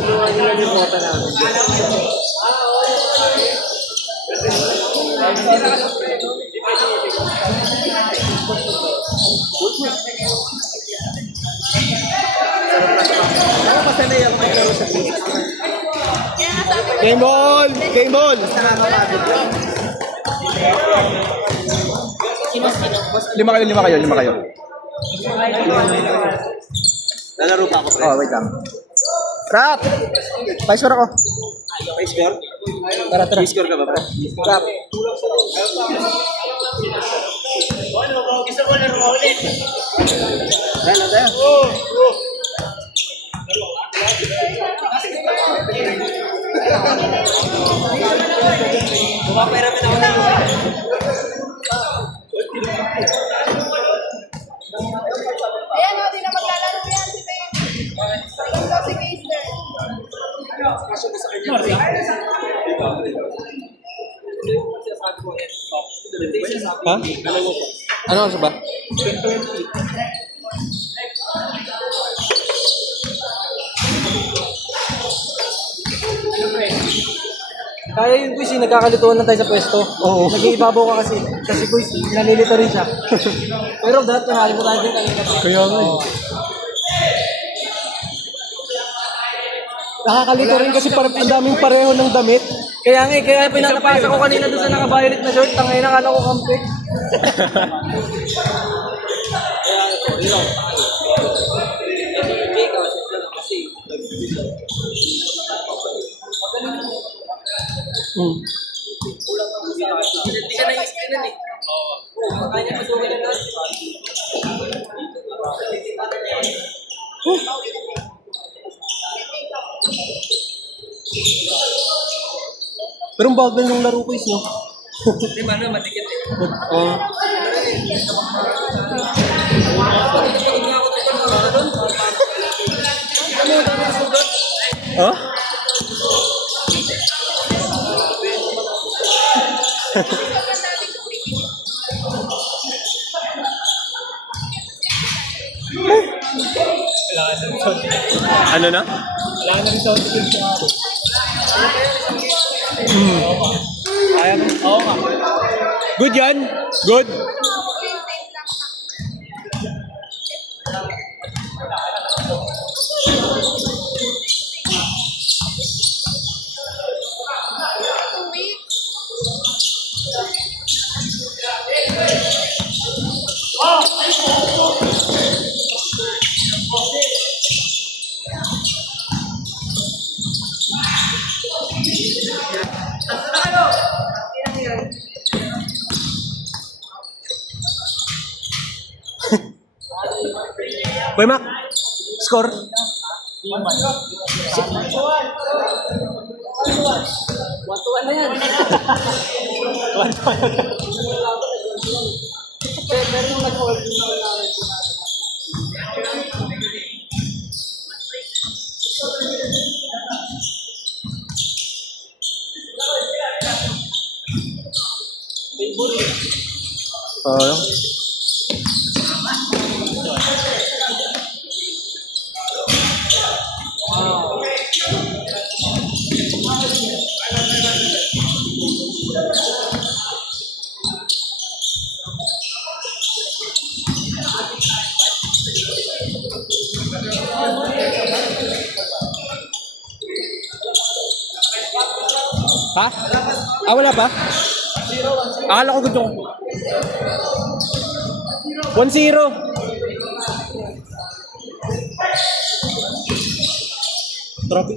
Ginawa nila yung bota namin. Ako pasanay ako maglaro sa team. Game ball. Game ball. Nakakapagod lang. Lima kayo. Lalaro pa ako, pre. Oh, wait lang. Rap! Pa-score ako. May score? Tara. May score ka ba, pre? Rap. Dahil tayo. Bumaperamin ako na. Ayan o, di na maglalaro yan si Babe. Ito si Baster. Ha? Ano sa ba? Kaya yun, Kuis, nagkakalituan lang tayo sa pwesto. Oo. Nag-iibabaw ka kasi. Kasi, Kuis, nalilito rin siya. Pero dahil panalo mo tayo din kanina. Kaya nga eh. Nakakalito rin kasi parang ang daming pareho ng damit. Kaya nga, kaya pinapasa ko kanina doon sa naka-violet na shirt. Tangay na, kala ko kampi. Hindi ka na-explainan eh. Oo, kanya pasukin na lahat. Pero ang bagal ng laro ko is, no? Hindi man, matikit eh. Oo. Ha? Ano na? Wala na rin sound skills yung ako. Kaya mo? Oo nga. Good yan? Good? Boy Mac, score? One-to-one na yan. Pero yung nag-hold yung namin. Oo. Ha? Ah, wala pa? Akala ko gusto ko. 1-0. Trophy.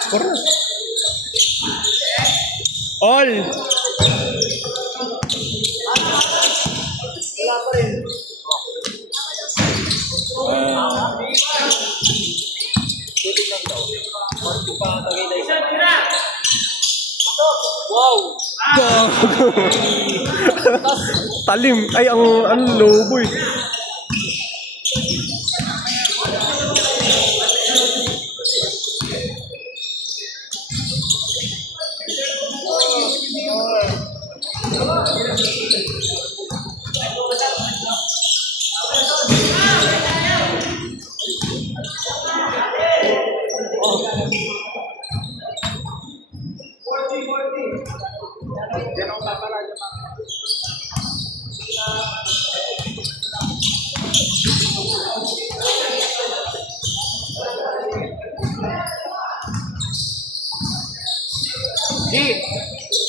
Score na. All. Wow! Talim. Ay, ang lobo eh.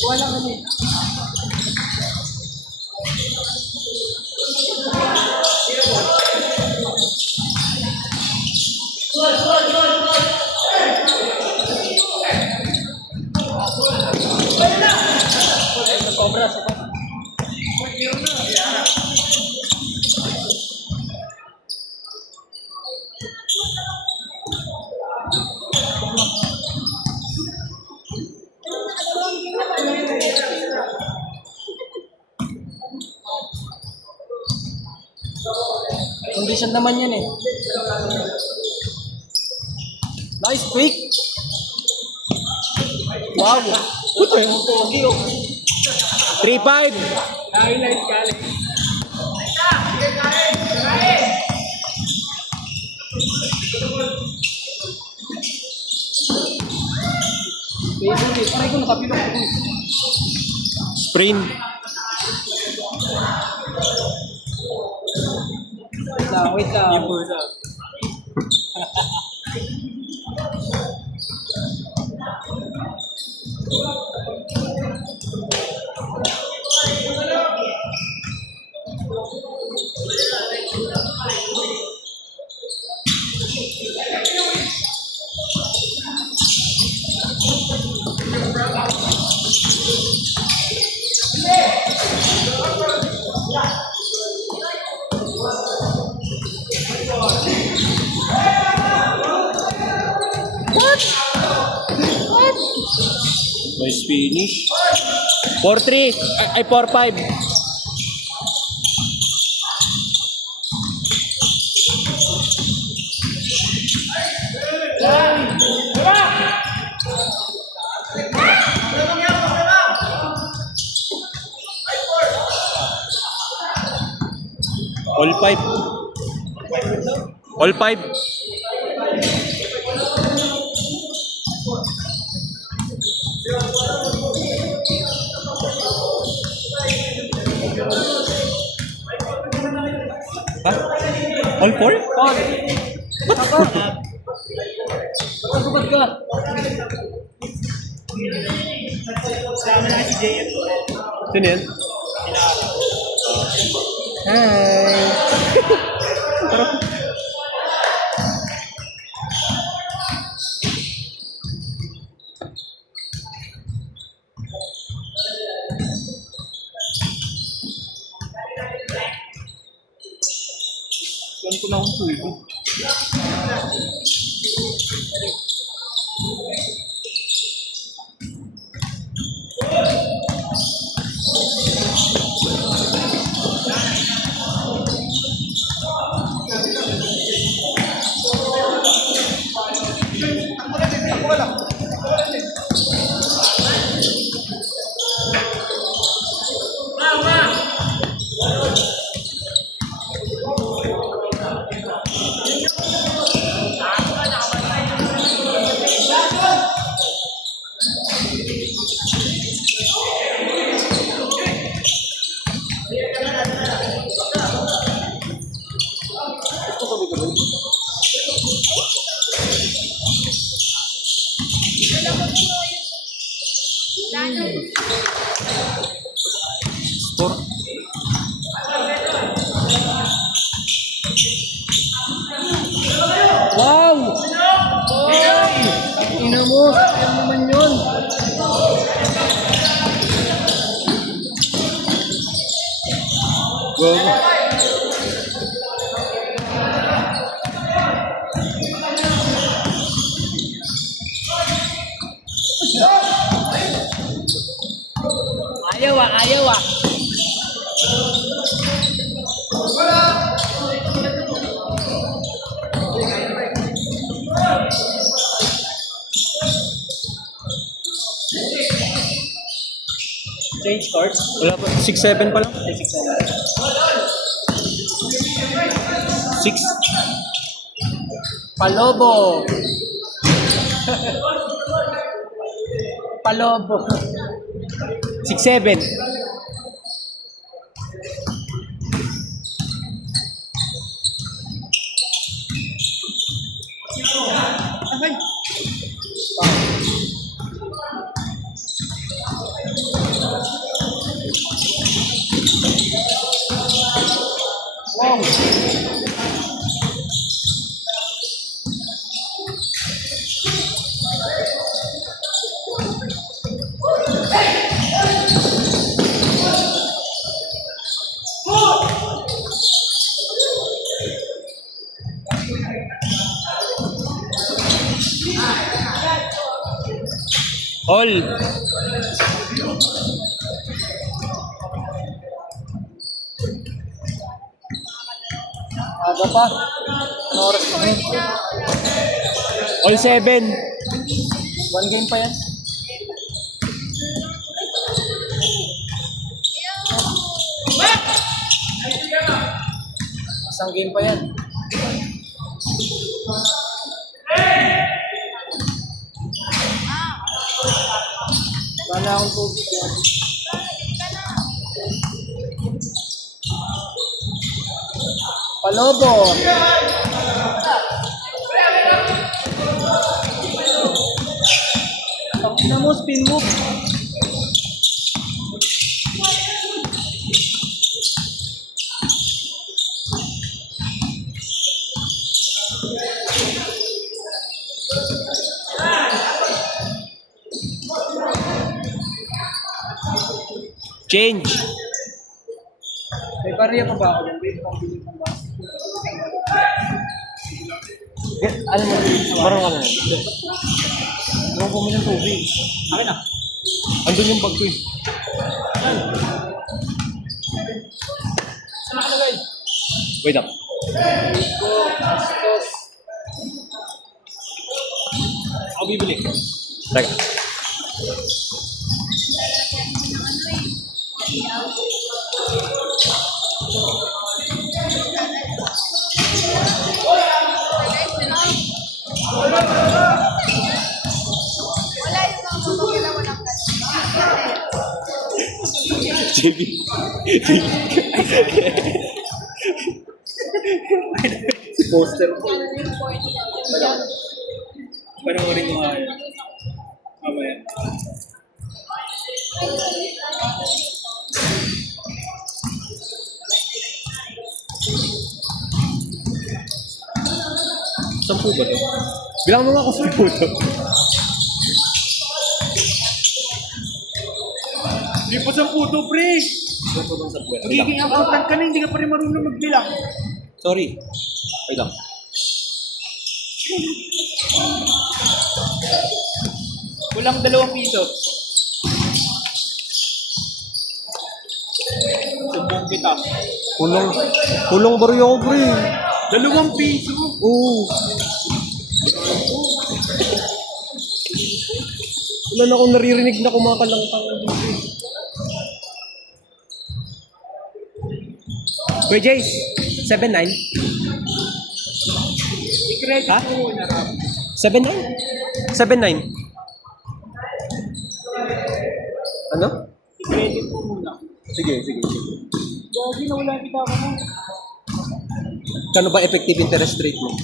Wala kami. Condition naman yan eh. Nice pick. Wow. Puto eh. 3-5. Highlight galing. Paray ko nakapilok ako. Sprint. Wait lang. Nice finish. 4-3. Ay, 4-5. All 5. All 5. Ha? All 4? Paul! Saka! Pagkabad ka! Sino yan? Hi! Yan ko na akong tuwi. Score? Wow! Ina mo! Sayang naman yun! Go. Ayaw ah! Ayaw ah! Change cards? Wala pa. 6-7 pa lang. 6. Palobo! Palobo! 6-7. Wow! All. Aga pa. Ano oras pa ngayon? All 7. One game pa yan. Isang game pa yan. Wala akong tubig yan. Palobo! Ina mo, spin move. Change. May barya pa ba ako? Wait, pambili pa ba? Alam mo, marunong ka na. Huwag po mo ng tubig. Akin na. Andun yung bag ko eh. Saan nakalagay? Wait up. Ako bibili. Teka. Wala yung mga mamagila, walang kasi. JB. Si poster ko. Panoorin ko nga. Mamaya. Sampu ba to? Bilang mo nga ako sampu to. Hindi pa sa puto, pre! Sampu bang sampu yan? Wait lang. Magiging accountant ka na, hindi ka pa rin marunong magbilang. Sorry. Wait lang. Walang 2 piso. Sumbong kita. Kulong baryo ako, pre. 2 piso? Oo. Wala na akong naririnig na kumakalangkang. Kuya Jace, 7-9? I-credit Ha? mo na Ram. 7-9? 7-9? Ano? I-credit mo muna. Sige. Gagi na wala kita ako mo. Kano ba effective interest rate mo?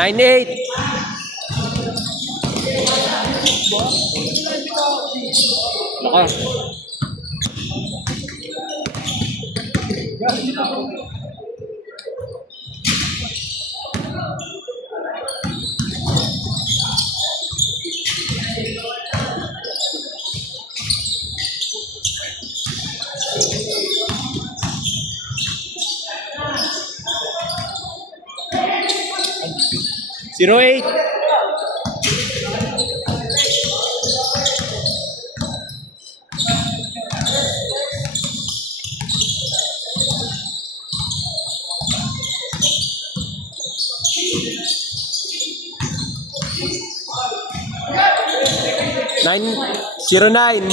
$9.8. Naka. Zero eight. Nine 09.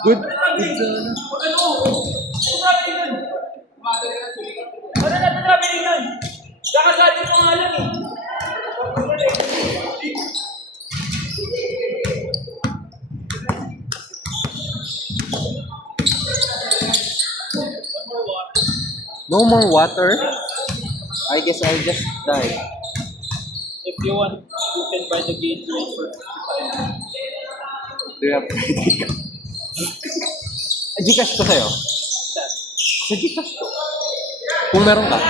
Good. No more water? I guess I'll just die. If you want, you can buy the game rate for 55. Do you have credit card? Gcash ko sa'yo. Sa Gcash ko. Kung meron ka.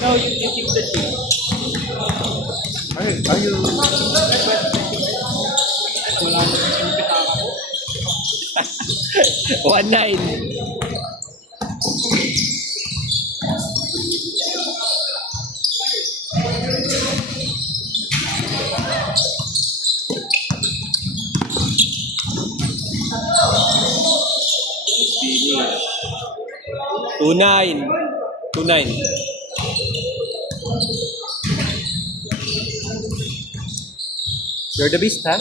No, you keep the change. Are you... Wala na yung pitaka ko. 1-9. Two-nine. You're the beast, ha?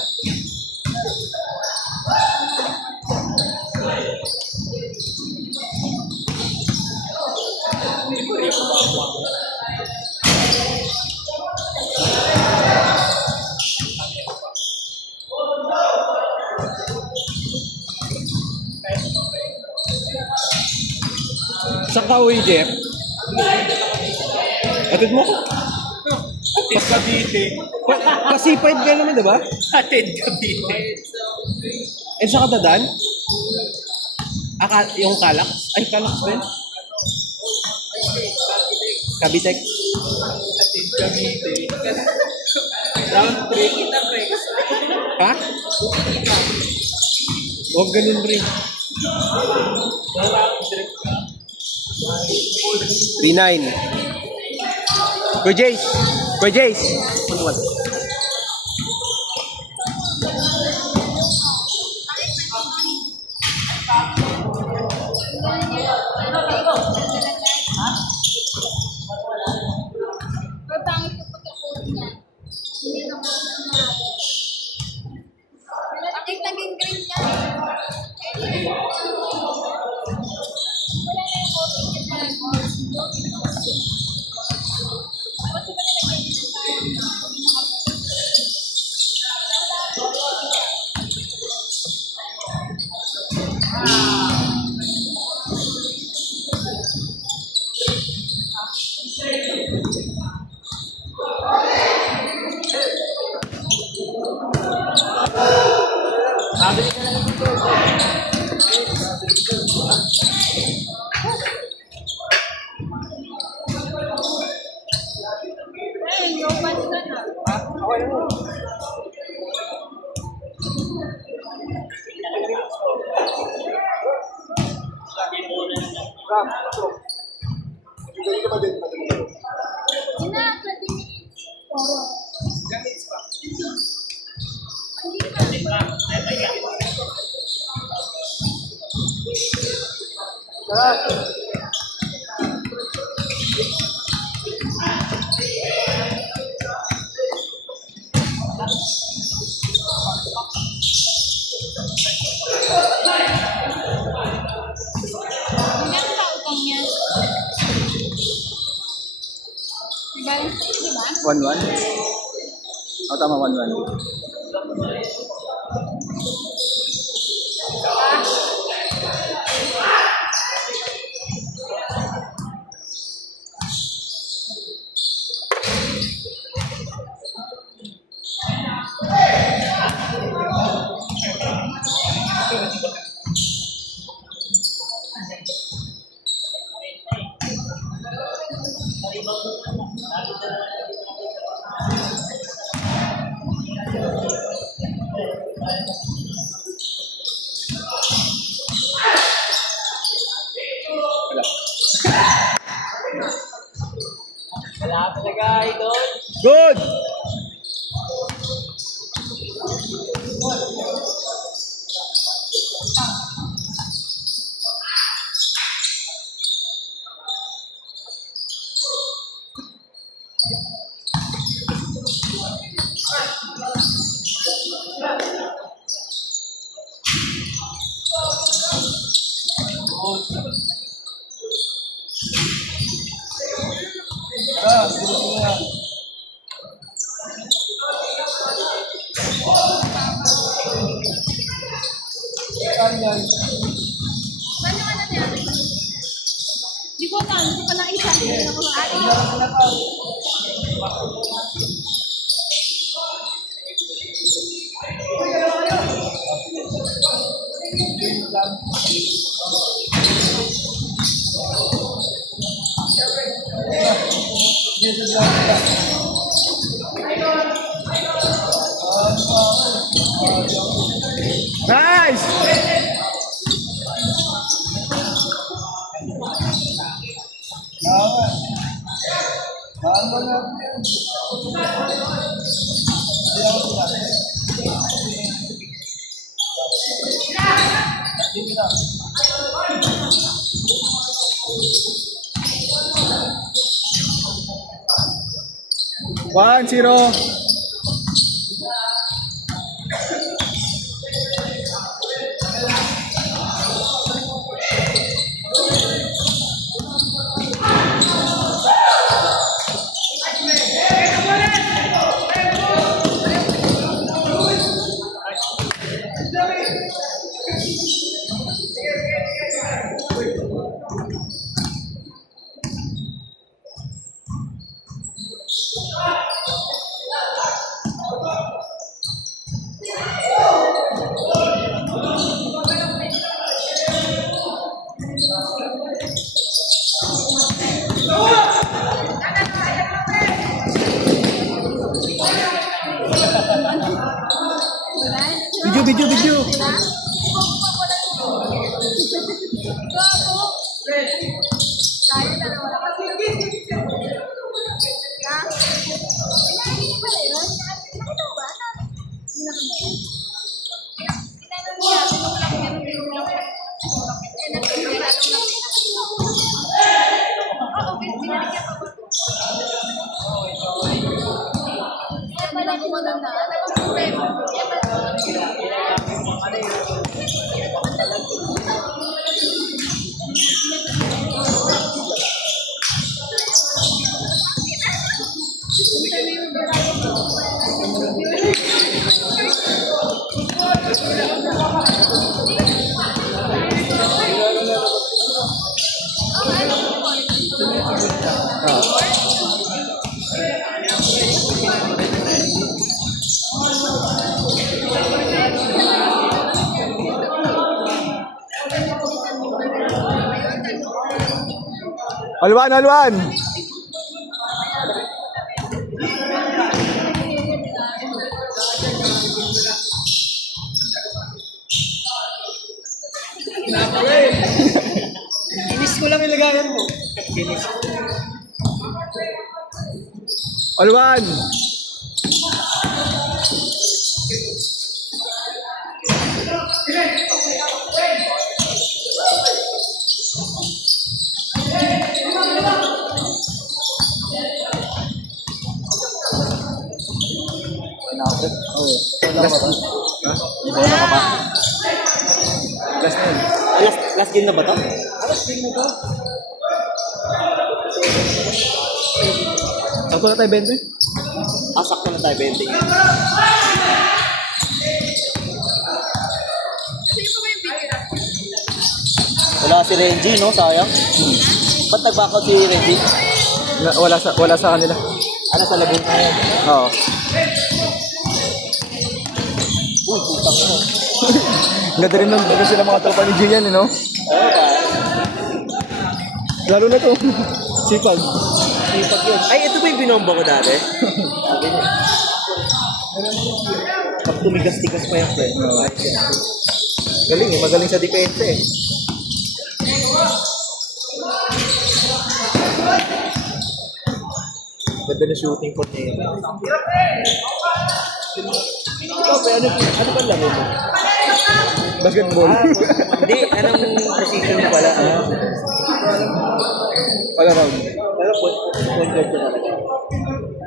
Saan ka uwi, Jeff? Atid mo ko. Atid Cavite. Pasipide ka naman, diba? Atid Cavite. Eh, saan ka dadan? Yung Calax? Ay, Calax ba yun? Cavitex. Round 3 kita, pre. Ha? Huwag ganun, pre. 3-9. Kuya Jace. Kuya Jace. Pagpangit ko pagka-post niya. Hindi na po na bakit naging green niya? Wala na yung photo niya na nag-post. Ba't ba nilagyan niya Ay, yung pants na na. Sina, 20 minutes. Hindi pa. Hindi ang kautang niya. Balance na yun, di ba? 1-1? Oh, tama, 1-1. Wala talaga, idol. Good! Paano ka na niya? Di ko alam, hindi ko na isa. Hindi ko Nice! One, zero. Video. Tayo na wala kasi. Ha? Pinahingin niya pala yun? Nakita mo ba? Hindi na kanya. Tinanong niya, tinulak niya nung tinulak niya. Eh, nagtinulak lang. Oo, binalik niya pa ba? Kaya pala kumaganda. Ano ang problema? Kaya pala Alwan! Inis ko lang ilagayan mo. Alwan! Last game na ba to? Ako na tayo 20? Sakto na tayo 20. Sino pa ba yung picture? Wala si Renji, no? Sayang. Ba't nag-backout si Renji? Wala sa kanila. Ano sa Laguna yan? Oo. Uy, putang mo. Ganda rin nun. Ganda sila mga tropa ni Gian, no? Oo ba? Lalo na to. Sipag. Sipag yun. Ay, ito ba yung binomba ko dati? Sabi niya. Pag tumigas-tigas pa yung friend. Galing eh. Magaling sa depensa eh. Ganda na shooting court niya. Ikaw ba? Ano ba laro mo? Basketball. Hindi, anong position mo pala? Pala round. Pero point guard ko talaga.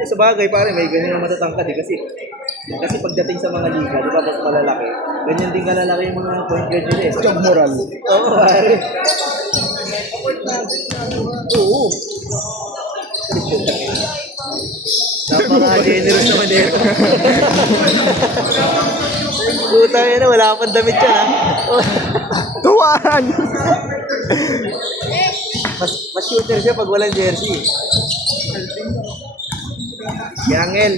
Eh, sa bagay, pare, may ganyan na matatangkad eh. Kasi pagdating sa mga liga, di ba, mas malalaki. Ganyan din kalalaki yung mga point guard nila eh. Job moral. Oo, pare. Oo. Napaka-generous naman dito. Puta yun na, wala pang damit yan ha. Tuwan! Mas shooter siya pag walang jersey. Si Angel.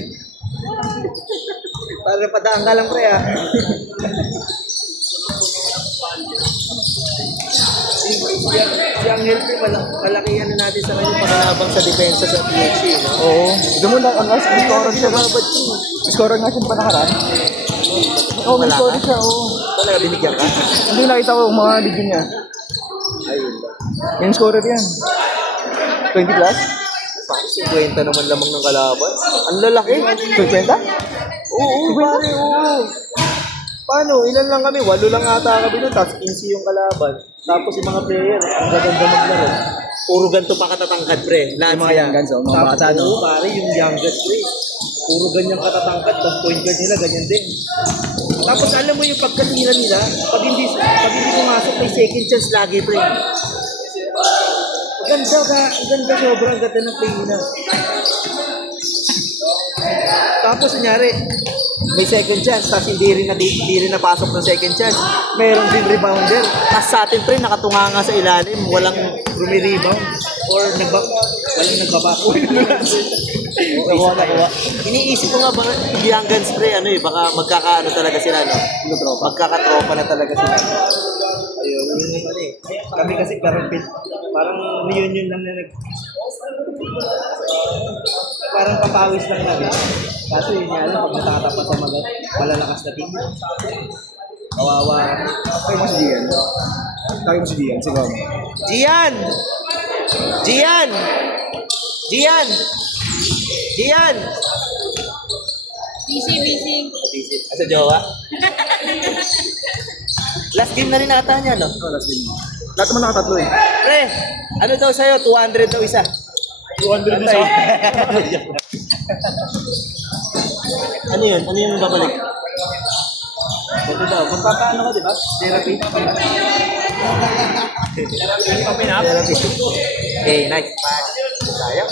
Para padaan ka lang pre ha. Si Angel pre, malaki ano natin sa kanya pakalabang sa depensa sa PHC, no? Oo. Ito mo na, ang last scorer siya. Scorer nga siya pa nakaraan. Oo, may Wala scorer ka? siya. Oo. Talaga binigyan ka? Hindi nakita ko yung mga video niya. Ayun lang. Yung scorer yan. 20 plus? Pare, 50 naman lamang ng kalaban. Ang lalaki. 50? Oo, pare, oo. Paano? Ilan lang kami? 8 lang ata kami nun. Tapos 15 yung kalaban. Tapos yung mga player, ang gaganda maglaro. Puro ganito pa katatangkad, pre. Lahat Yung mga young guns, oh, mga Tapos, bata, no? oo, pare, yung youngest, pre. Puro ganyang katatangkad. Tapos point guard nila, ganyan din. Tapos alam mo yung pagkatira nila, pag hindi pumasok, may second chance lagi, pre. Ang ganda sobrang ganda ng play nila. Tapos kunyari, may second chance, tapos hindi rin napasok ng second chance. Meron din rebounder. Tapos sa atin pre, nakatunganga sa ilalim, walang rumi-rebound or walang nagbabako. Nakuha. Iniisip ko nga ba, young guns pre, baka magkakaano talaga sila, no? Magkakatropa na talaga sila. Ayun, yun yung ano eh. Kami kasi karapit. Parang reunion lang na parang papawis lang kami. Kaso yun nga lang, pag nakatapat sa magat, malalakas na team. Kawawa. Kaya mo si Gian. Kaya mo si Gian. Sigaw mo. Gian! Gian! Gian! Gian! Busy. Asa jowa? Last game na rin nakata niya, no? Oh, last game. Lahat naman nakatatlo eh. Pre, ano daw sa'yo? 200 daw isa. 200 na sa Ano yun? Ano yung babalik? Ito daw. Magpapaano ka, di ba? Therapy. Therapy. Okay, nice. Sayang.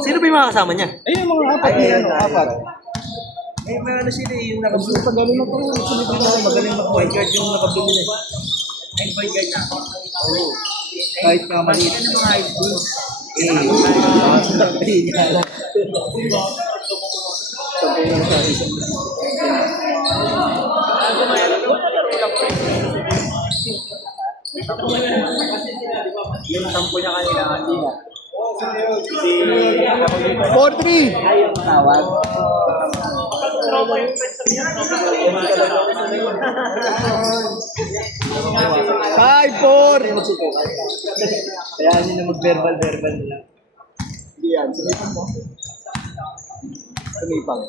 Sino ba yung mga kasama niya? Ayun yung mga apat niya, ano, apat. May mga ano sila eh, yung nakabili. Magaling mag-point guard yung nakabili niya. Ay, point guard na. Oo. Kahit na maliit. Ano mga high school? Yung sampo niya kanina, hindi na. 4-3! Ayaw tawag. Five, four! Kaya hindi na mag-verbal nila. Hindi yan. Sumipang mo. Sumipang.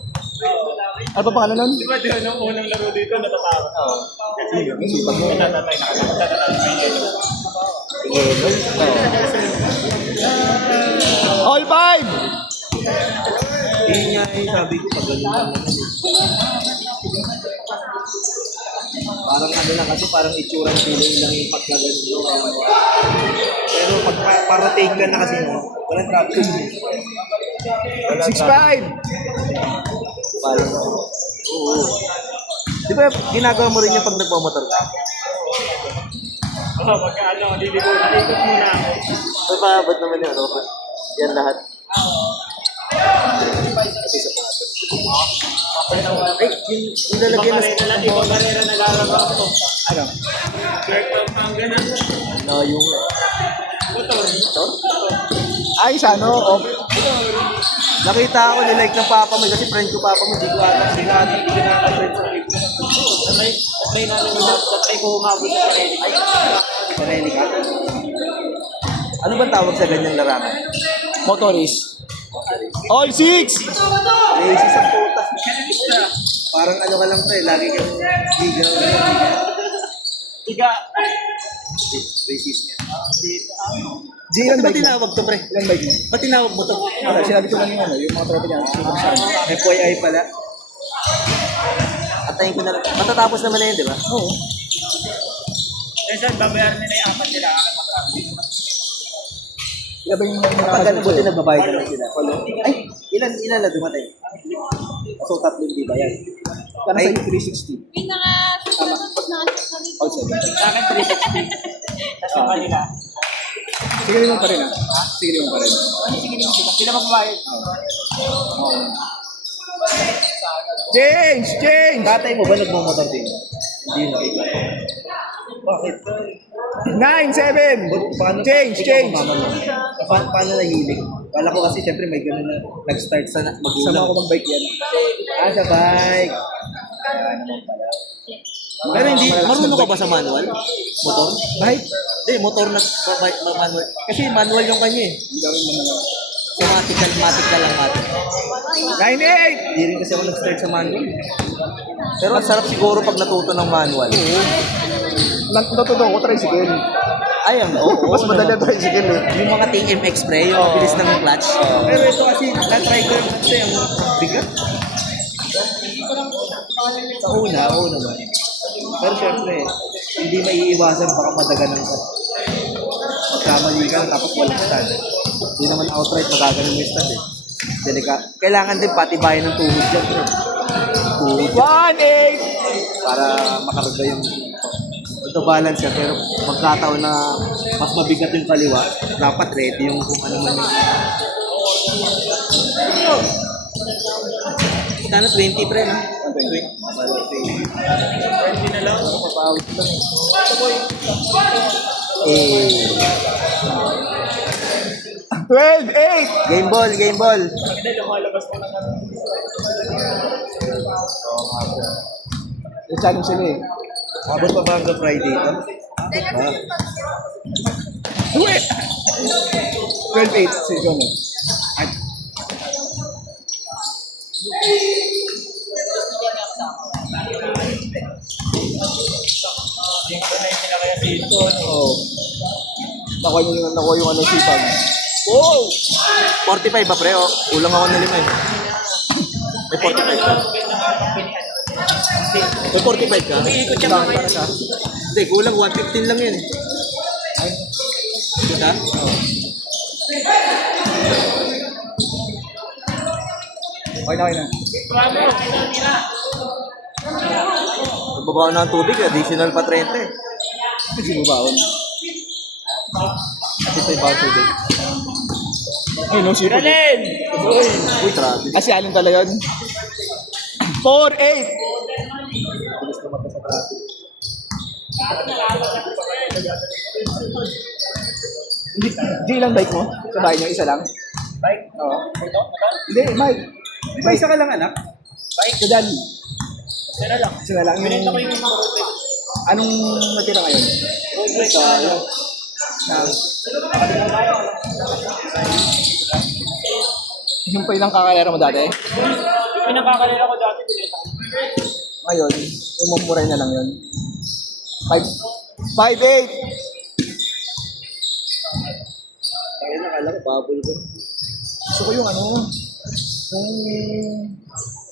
Ano pa pangalan nun? Di ba doon nung unang laro dito natatakot? Oo. Sumipang mo. Natatatay, nakatatay may yelo. All five! Yun nga eh, sabi ko, pag ganun lang naman eh. Parang ano lang kasi, parang itsurang feeling lang yung pagkaganon mo. Pero pag para take ka na kasi mo, walang traffic. 6-5! Parang, oo. Di ba ginagawa mo rin yung pag nagmamotor ka? Oo, pagka liliko muna ako. Mababot naman yun, ano? Yan lahat. Kasi sa pato. Ay, yung lalagyan na Ibang karera naglalaba ako. Ano? Shirt of ang ganun. No, yung... Motor. Ay, sa ano? Off. Nakita ako, nilike ng papa mo kasi friend ko papa mo, di ko ata friend sa Facebook. May nanonood sa tayo ko humabot sa karera. Sarili ka. Ano ba tawag sa ganyang larangan? Motorist. All six! Lazy sa putas. Parang ano ka lang to eh, lagi kang gigaw. Tiga. Racist niya. Gian Ba't bike mo? tinawag to, pre? Ilan bike mo? Ba't tinawag mo to? Sinabi ko lang yung ano, yung mga tropa niya. FYI pala. Atayin ko na lang. Matatapos naman na yun, di ba? Oo. Kasi babayaran nila yung apat nila. Ilan ba yung Pag ano, buti nagbabayad naman sila. Ay, ilan na dumatay? So, tatlong di ba yan? Kano sa 360? Yung naka-susunod na All 7. Sa akin 360. Tapos yung kanila. Sige naman pa rin ah. Sige naman pa rin. Sige din sila. Sila magbabayad. Change! Change! Tatay mo ba nagmamotor din? Hindi na. Bakit? 9-7! Change! Change! Paano nahilig? Kala ko kasi syempre may ganun na nag-start sa Sama magulang. ko mag-bike yan. Sa bike. Kaya naman pala. Pero hindi, marunong ka ba sa manual? Motor? Bike? Hindi, motor na manual. Kasi manual yung kanya eh. Hindi rin naman ako. So matic ka lang matic. 9-8! Hindi rin kasi ako nag-start sa manual. Pero ang sarap siguro pag natuto ng manual. Natututo ko, tricycle. Ay, oo. Mas madali ang tricycle eh. Yung mga TMX pre, yung mabilis ng clutch. Pero ito kasi, na-try ko yung kasi yung bigat. Sa una naman. Pero syempre, hindi maiiwasan baka madaganan ka. Magkamali ka, tapos walang stand. Hindi naman outright magaganon mo yung stand eh. Kailangan din patibayan ng tuhod dyan. Pre. Tuhod. 1-8! Para makarga yung ito balance siya, pero magkataon na mas mabigat yung kaliwa, dapat ready yung kung ano man yung... Sana 20 pre, no? Eh, 12-8! game ball, game ball. May challenge sila eh. Abot pa ba hanggang Friday ito? Uwi! 12-8 si Jono. Oo. Nakuha yung ano sipag. Wow! 45 ba pre? Oh, ulang ako na 5 eh. May 45 ka? May 45 ka? Iikot siya mga para sa... Hindi, kulang 115 lang yun. Kita? Okay na. Nagbabawa na ang tubig, additional pa 30 eh. Sino ba ako? At ito yung bawang tubig. Ay, no, sipag. Uy, travis. Si Allen pala yun. 4-8! G lang bike mo? Sa bahay niyo, isa lang? Bike? Oo. Hindi, Mike. May isa ka lang anak? Bike? Sa Dali. Isa na lang. Binenta ko yung anong natira ngayon? Yung pa ilang kakalera mo dati? Yung pinakakalala ko dati, Ngayon, umumuray na lang yun. 5-8! Kaya nakala ko, bubble ko. Gusto ko yung ano, yung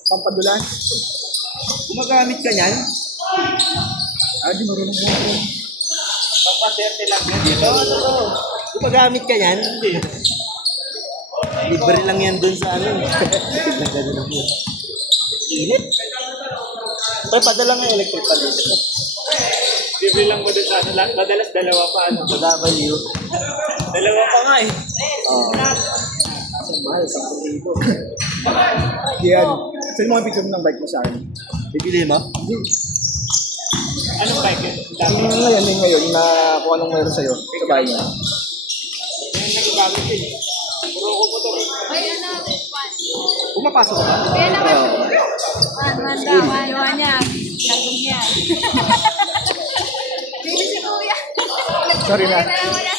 pampadulas. Gumagamit ka niyan? Di marunong mo ako. pampaserte lang yun dito. Gumagamit ka niyan? Hindi. Libre lang yan dun sa ano. Nagano lang yun. Init? Pero padala nga electric pa dito. Libre lang mo din sa ano lang. Madalas dalawa pa ano. Sa W. Dalawa pa nga eh. Oo. Ang mahal, 10,000. Yan. Saan mo ang picture ng bike mo sa akin? Bibili mo? Hindi. Anong bike yun? Dami. Yung ngayon, na kung anong meron sa'yo sa bahay niya. Yung nagagamit yun. Puro ko motor. Ay, ano? Pumapasok ka ba? Kaya naman. Manda, jowa niya. Lagong niya. Baby si Kuya. Sorry na. Wala.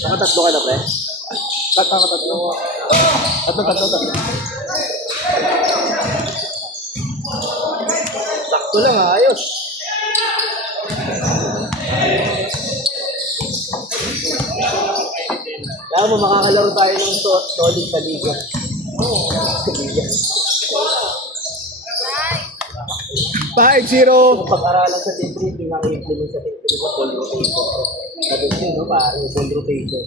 Nakatatlo ka na, pre? Tatlo. Sakto lang, ayos. Kaya mo, makakalaro tayo ng solid sa liga. Bye. 5-0. Pag-aralan sa team 3, pinaka-implement sa team 3 sa ball rotation. Sabi ko, no, pare, ball rotation.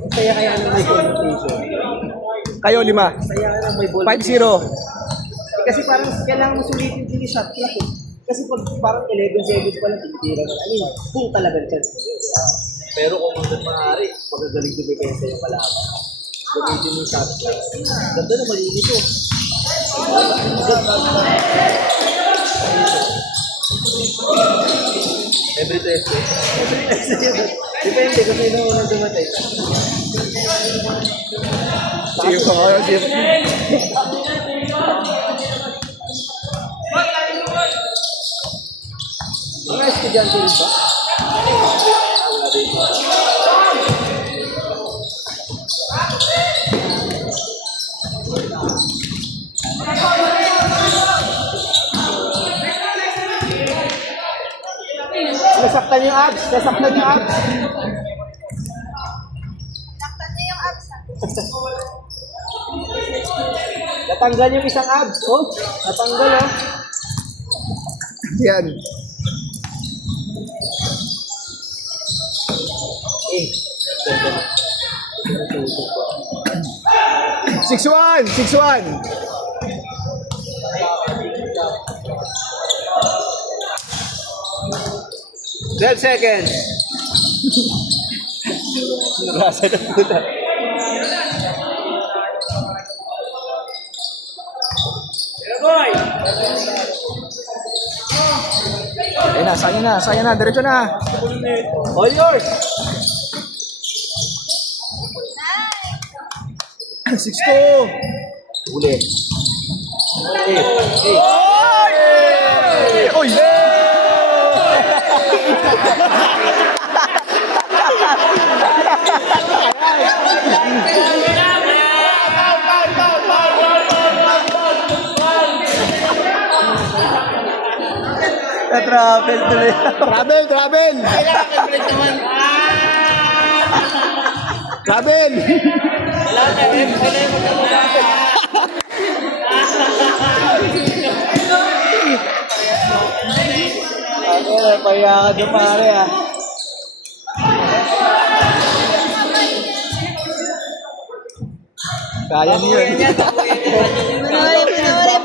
Ang saya kaya nang may ball rotation. Kayo, 5. Saya ka nang may ball 5-0. Kasi parang kailangan mo sulitin din yung shot clock eh. Kasi pag parang 11 seconds pa lang, tinitira ka na. I mean, kung talagang chance mo yun. Pero kung hanggang maaari, magagaling ko depensa yung kalaban. Gamitin mo yung shot clock. Ganda na malinis oh. Every Thursday. Every Thursday. Depende kung sino unang dumatay. See you tomorrow. Mga estudyante rin ba? Wala din ba? Nasaktan yung abs. Naktan niya yung abs. Natanggal yung isang abs. Oh, natanggal oh. Yan. Eh, ganda na. 6-1. 6-1. 12 seconds. Nabasa na puta. Ayun na, sayang na, diretso na. All yours! 6-2. Uli. Oy! Na-travel tuloy. Travel! Travel! Ano, pahiya ka doon pare ah. Kaya niyo yun.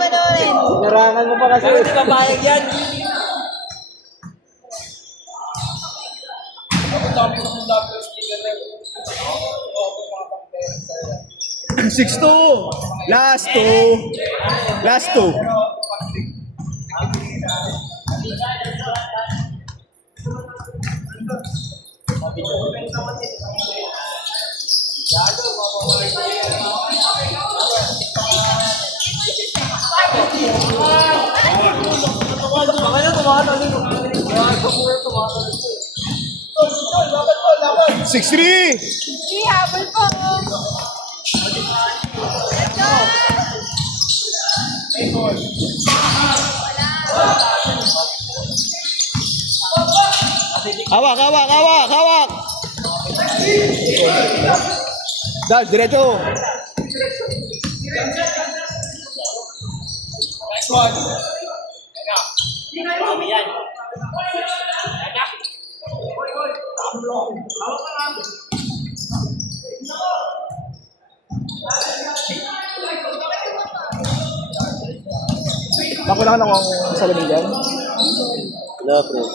Panoorin. Sinarangan mo pa kasi. Hindi papayag yan. 6-2. Last two. Six three. Habol po. Hawak. Dal, diretso. Nakulang ako ang salamin dyan. Wala bro.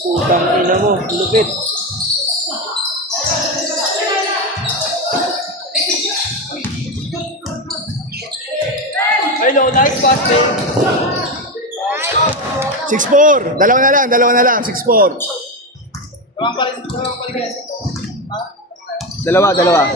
Putang ina mo, lupit. Hello, nice pass, man. 6-4. Dalawa na lang. 6-4. Dalawa. Dos na lang.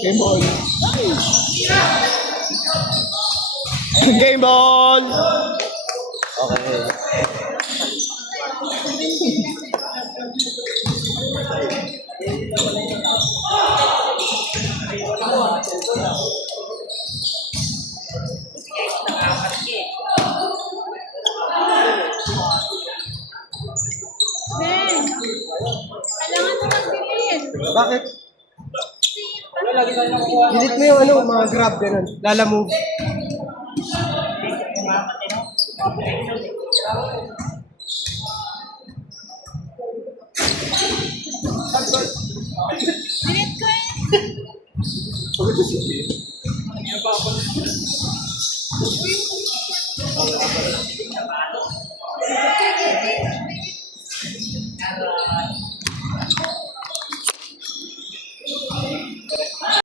Game ball. Game ball. Okay. Ben, kailangan mo mag-delete. Bakit? Delete mo yung ano, mga grab ganun. Lala move. Delete ko eh.